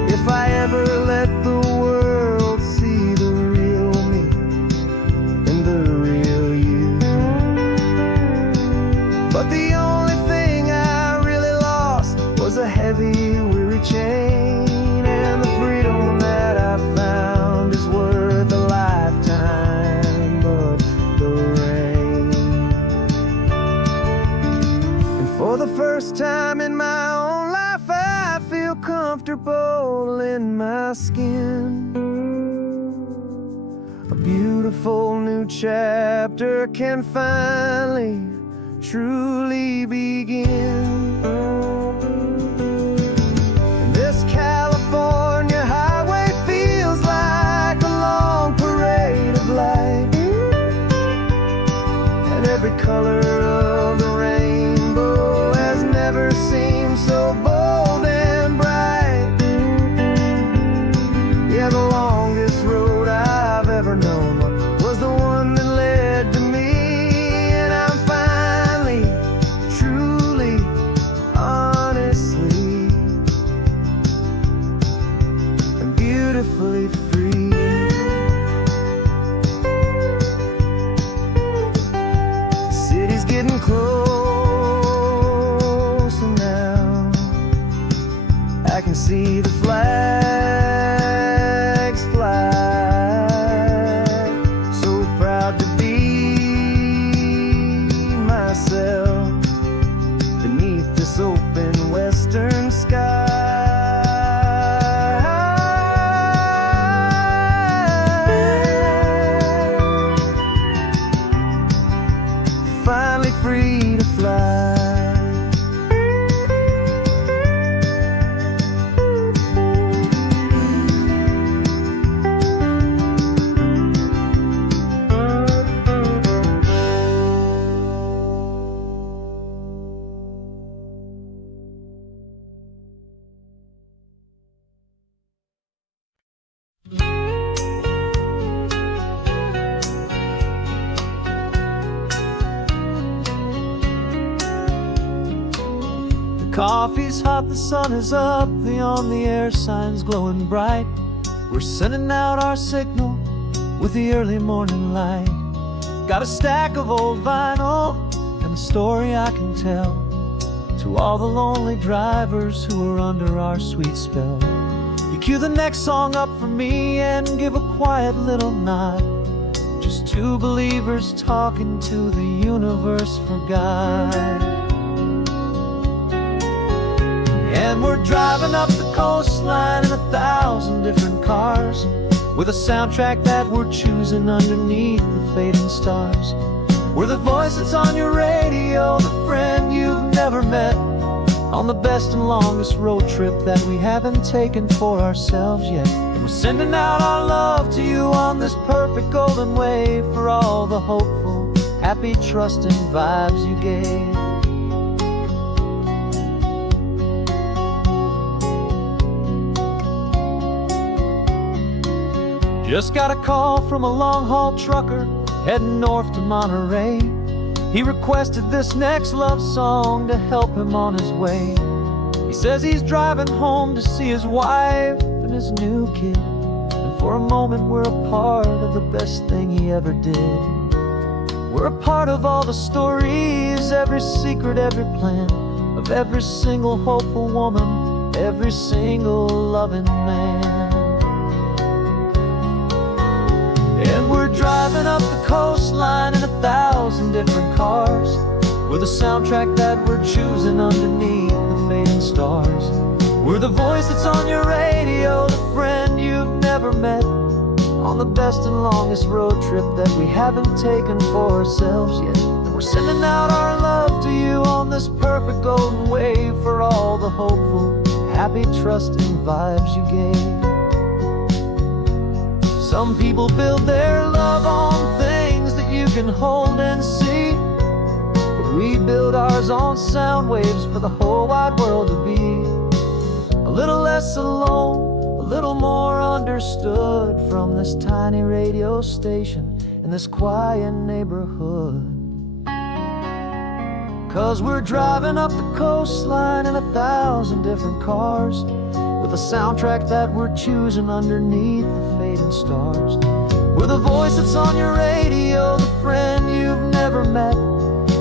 If I ever let the world see the real me and the real you. But the only thing I really lost was a heavy, weary chain. And the freedom that I found is worth a lifetime of the rain. And for the first time in my own life, I feel comfortable in my skin. A beautiful new chapter can finally truly begin. And this California highway feels like a long parade of light, and every color of the rainbow has never seemed so bold and bright. Yeah, the longest road I've ever known was the one that led to me. And I'm finally, truly, honestly, and beautifully free. The city's getting closer now. I can see the flags fly. So proud to be myself beneath this open western sky. Finally free to fly. Coffee's hot, the sun is up, the on-the-air sign's glowing bright. We're sending out our signal with the early morning light. Got a stack of old vinyl and a story I can tell to all the lonely drivers who are under our sweet spell. You cue the next song up for me and give a quiet little nod. Just two believers talking to the universe for God. And we're driving up the coastline in 1,000 different cars, with a soundtrack that we're choosing underneath the fading stars. We're the voice that's on your radio, the friend you've never met, on the best and longest road trip that we haven't taken for ourselves yet. And we're sending out our love to you on this perfect golden wave for all the hopeful, happy, trusting vibes you gave. Just got a call from a long-haul trucker heading north to Monterey. He requested this next love song to help him on his way. He says he's driving home to see his wife and his new kid, and for a moment we're a part of the best thing he ever did. We're a part of all the stories, every secret, every plan, of every single hopeful woman, every single loving man. And we're driving up the coastline in 1,000 different cars, with a soundtrack that we're choosing underneath the fading stars. We're the voice that's on your radio, the friend you've never met, on the best and longest road trip that we haven't taken for ourselves yet. And we're sending out our love to you on this perfect golden wave for all the hopeful, happy, trusting vibes you gave. Some people build their love on things that you can hold and see, but we build ours on sound waves for the whole wide world to be a little less alone, a little more understood. understood from this tiny radio station in this quiet neighborhood. 'Cause we're driving up the coastline in 1,000 different cars, with a soundtrack that we're choosing underneath the fading stars. We're the voice that's on your radio, the friend you've never met,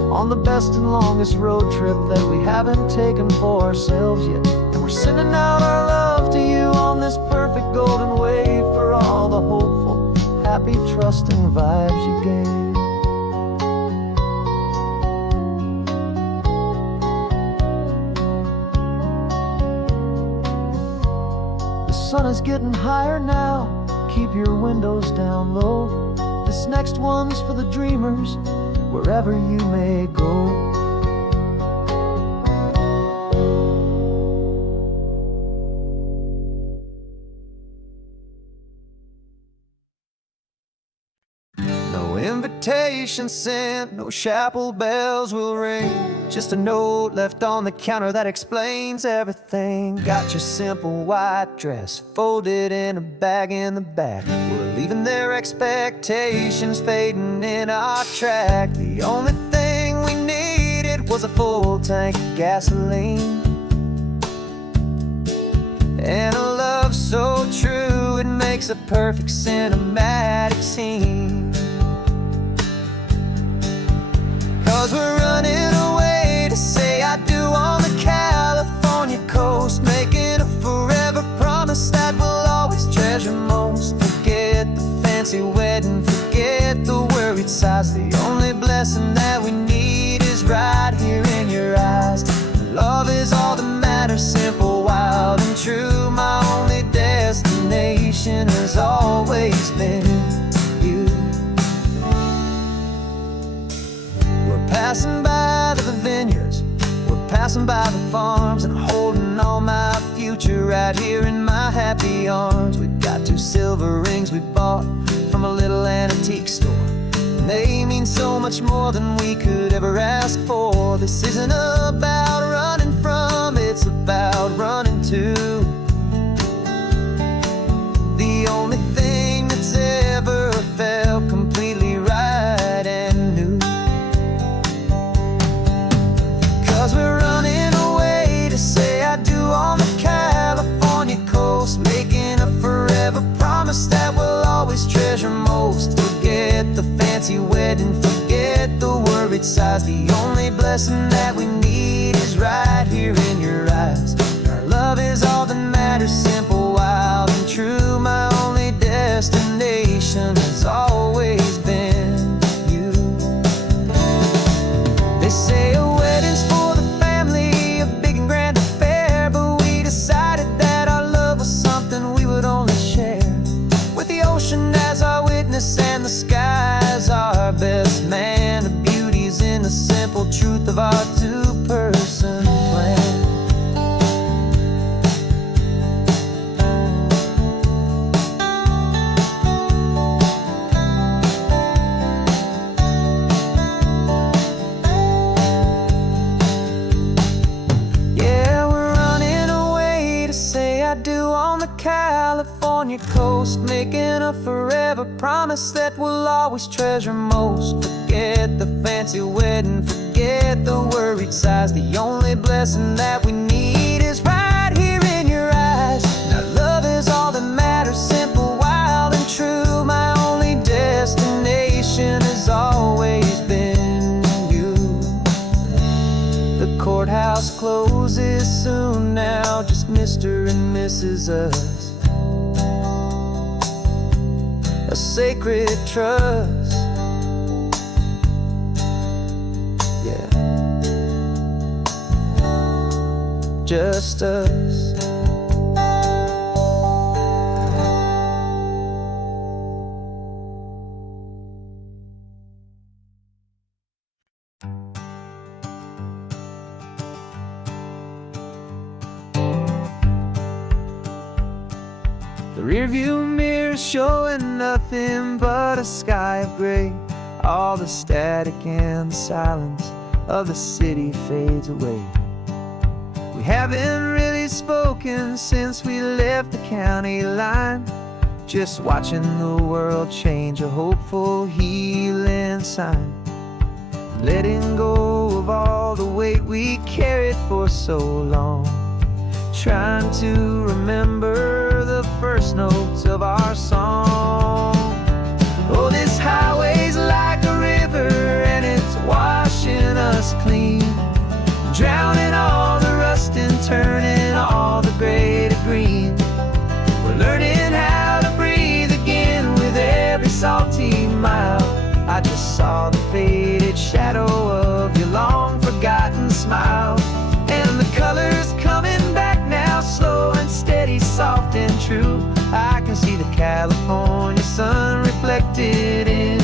on the best and longest road trip that we haven't taken for ourselves yet. And we're sending out our love to you on this perfect golden wave, for all the hopeful, happy, trusting vibes you gave. The sun is getting higher now, keep your windows down low. This next one's for the dreamers, wherever you may go. No invitation sent, no chapel bells will ring, just a note left on the counter that explains everything. Got your simple white dress folded in a bag in the back. We're leaving their expectations fading in our track. The only thing we needed was a full tank of gasoline, and a love so true it makes a perfect cinematic scene. 'Cause we're running away to say I do on the California coast, making a forever promise that we'll always treasure most. Forget the fancy wedding, forget the worried sighs. The only blessing that we need is right here in your eyes. Love is all that matters, simple, wild, and true. My only destination has always been you. We're passing by the vineyards, we're passing by the farms, and holding all my future right here in my happy arms. We've got 2 silver rings we bought from a little antique store, and they mean so much more than we could ever ask for. This isn't about running from, it's about running to the only thing that's ever felt completely right and new. 'Cause we're running away to say I do on the California coast, making a forever promise that we'll always treasure most. Forget the fancy wedding, forget the worried sighs. The only blessing that we need is right here in your eyes. Our love is all that matters, simple, wild, and true. My only destination has always been you. They say a wedding's for the family, a big and grand affair, but we decided that our love was something we would only share with the ocean as our witness and the sky as our best man. The beauty's in the simple truth of our 2-person plan. Yeah, we're running away to say I do on the California coast, making a forever promise that we'll always treasure most. Forget the fancy wedding, forget the worried sighs. The only blessing that we need is right here in your eyes. Now love is all that matters, simple, wild, and true. My only destination has always been you. The courthouse closes soon now, just Mr. and Mrs. Us, a sacred trust. Yeah, just us. The rearview mirror's showing nothing but a sky of gray. All the static and the silence of the city fades away. We haven't really spoken since we left the county line. just watching the world change, a hopeful healing sign. Letting go of all the weight we carried for so long, trying to remember the first notes of our song. Oh, this highway's like a river and it's washing us clean, drowning all the rust and turning all the gray to green. We're learning how to breathe again with every salty mile. I just saw the faded shadow of your long forgotten smile, and the colors coming back now, slow and steady, soft and true. I can see the California sun reflected in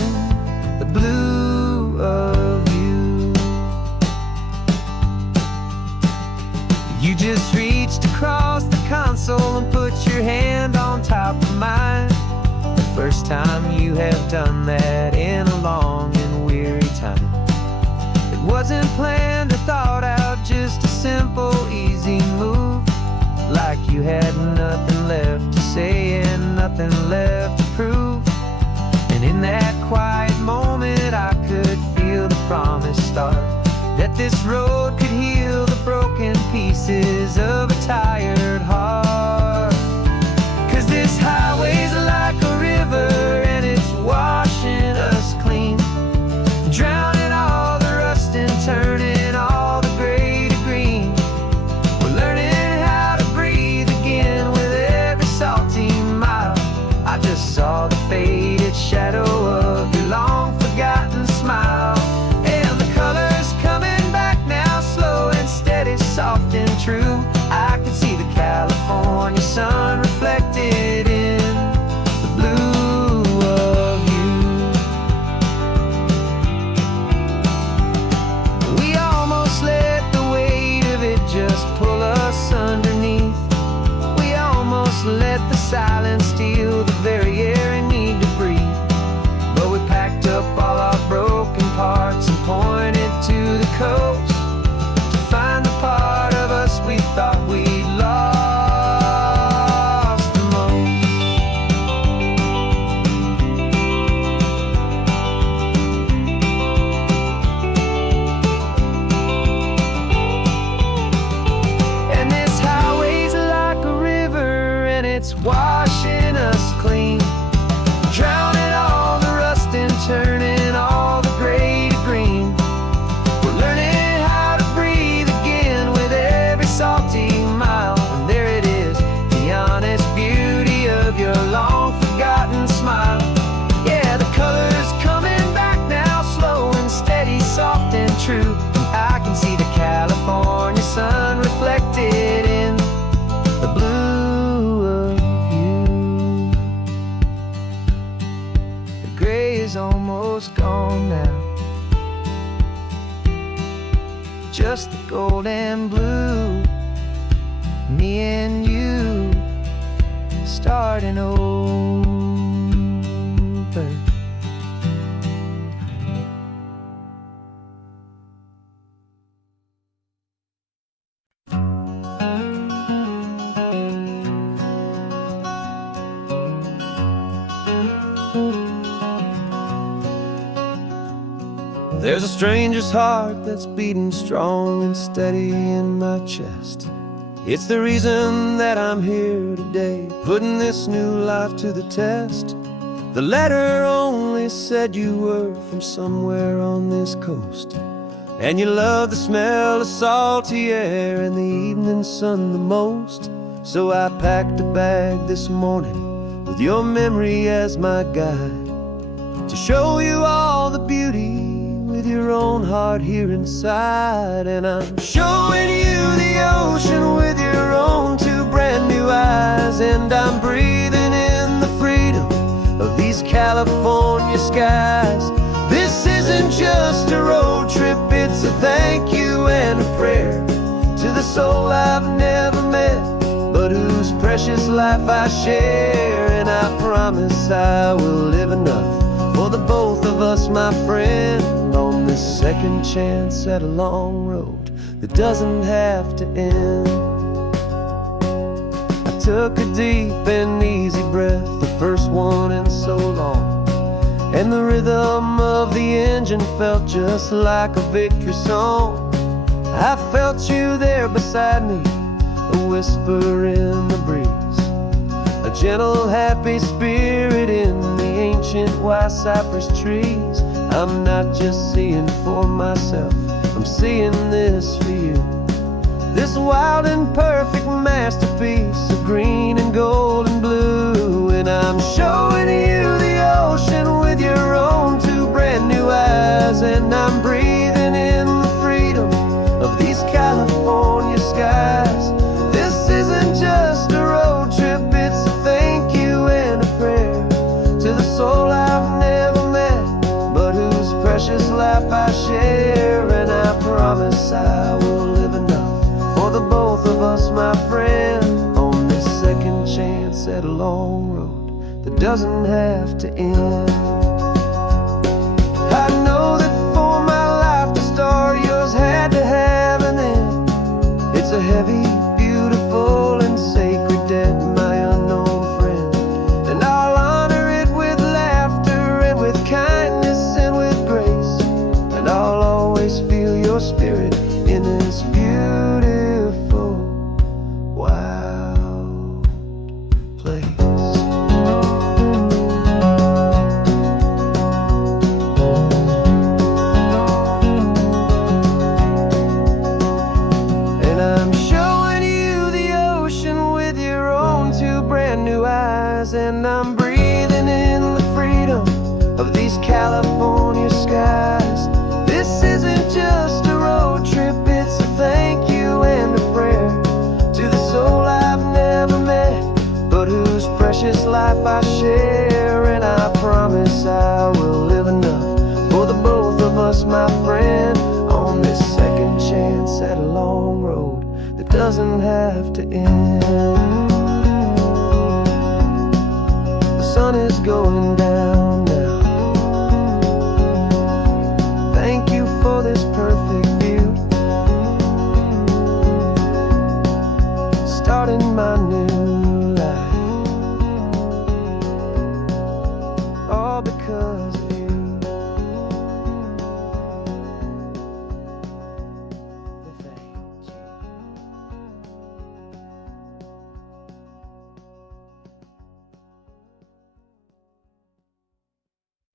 the blue of you. You just reached across the console and put your hand on top of mine. The first time you have done that in a long and weary time. It wasn't planned or thought out, just a simple, easy move. Like you had nothing left to say and nothing left to prove. And in that quiet moment I could feel the promise start, that this road could heal the broken pieces of a tired heart. 'Cause this highway's like a river and it's washing us clean, drowning all the rust and turning all the gray to green. We're learning how to breathe again with every salty mile. I just saw the faded shadow of your long forgotten smile, and the colors coming back now, slow and steady, soft and true. I can see the California sun reflected in the blue of you. We almost let the weight of it just pull us underneath. We almost let the silence steal the very air we need to breathe. But we packed up all our broken parts and pointed to the coast to find the part of us we thought we'd lost the most. And this highway's like a river and it's washing us clean, drowning all the rust and turning all the gray to green. We're learning how to breathe again with every salty mile. And there it is, the honest beauty of your long forgotten smile. Yeah, the colors coming back now, slow and steady, soft and true. I can see the California sun reflected in the blue of you. The gray is almost gone now, just the gold and blue. Me and you starting over. There's a stranger's heart that's beating strong and steady in my chest. It's the reason that I'm here today, putting this new life to the test. The letter only said you were from somewhere on this coast, and you love the smell of salty air and the evening sun the most. So I packed a bag this morning with your memory as my guide, to show you all the beauty with your own heart here inside. And I'm showing you the ocean with your own two brand new eyes, and I'm breathing in the freedom of these California skies. This isn't just a road trip, it's a thank you and a prayer to the soul I've never met, but whose precious life I share. And I promise I will live enough for the both of us, my friend, on this second chance at a long road that doesn't have to end. I took a deep and easy breath the first ocean felt just like a victory song. I felt you there beside me, a whisper in the breeze, a gentle, happy spirit in the ancient white cypress trees. I'm not just seeing for myself, I'm seeing this for you. This wild and perfect masterpiece of green and gold and blue. And I'm showing you the ocean with your own two brand new eyes. And I'm breathing in the freedom of these California skies. This isn't just a road trip, it's a thank you and a prayer to the soul I've never met, but whose precious life I share. And I promise I will live enough for the both of us, my friend, on this second chance at a long road that doesn't have to end. I know that for my life to start, yours had to have an end. It's a heavy, beautiful, and sacred debt, my unknown friend. And I'll honor it with laughter and with kindness and with grace. And I'll always feel your spirit in this beautiful, wild place. And I'm showing you the ocean with your own two brand new eyes. And I'm breathing in the freedom of these California skies. This isn't just a road trip, it's a thank you and a prayer to the soul I've never met, but whose precious life I share. And I promise I will live enough for the both of us, my friend, on this second chance at a long road that doesn't have to end. The sun is going down,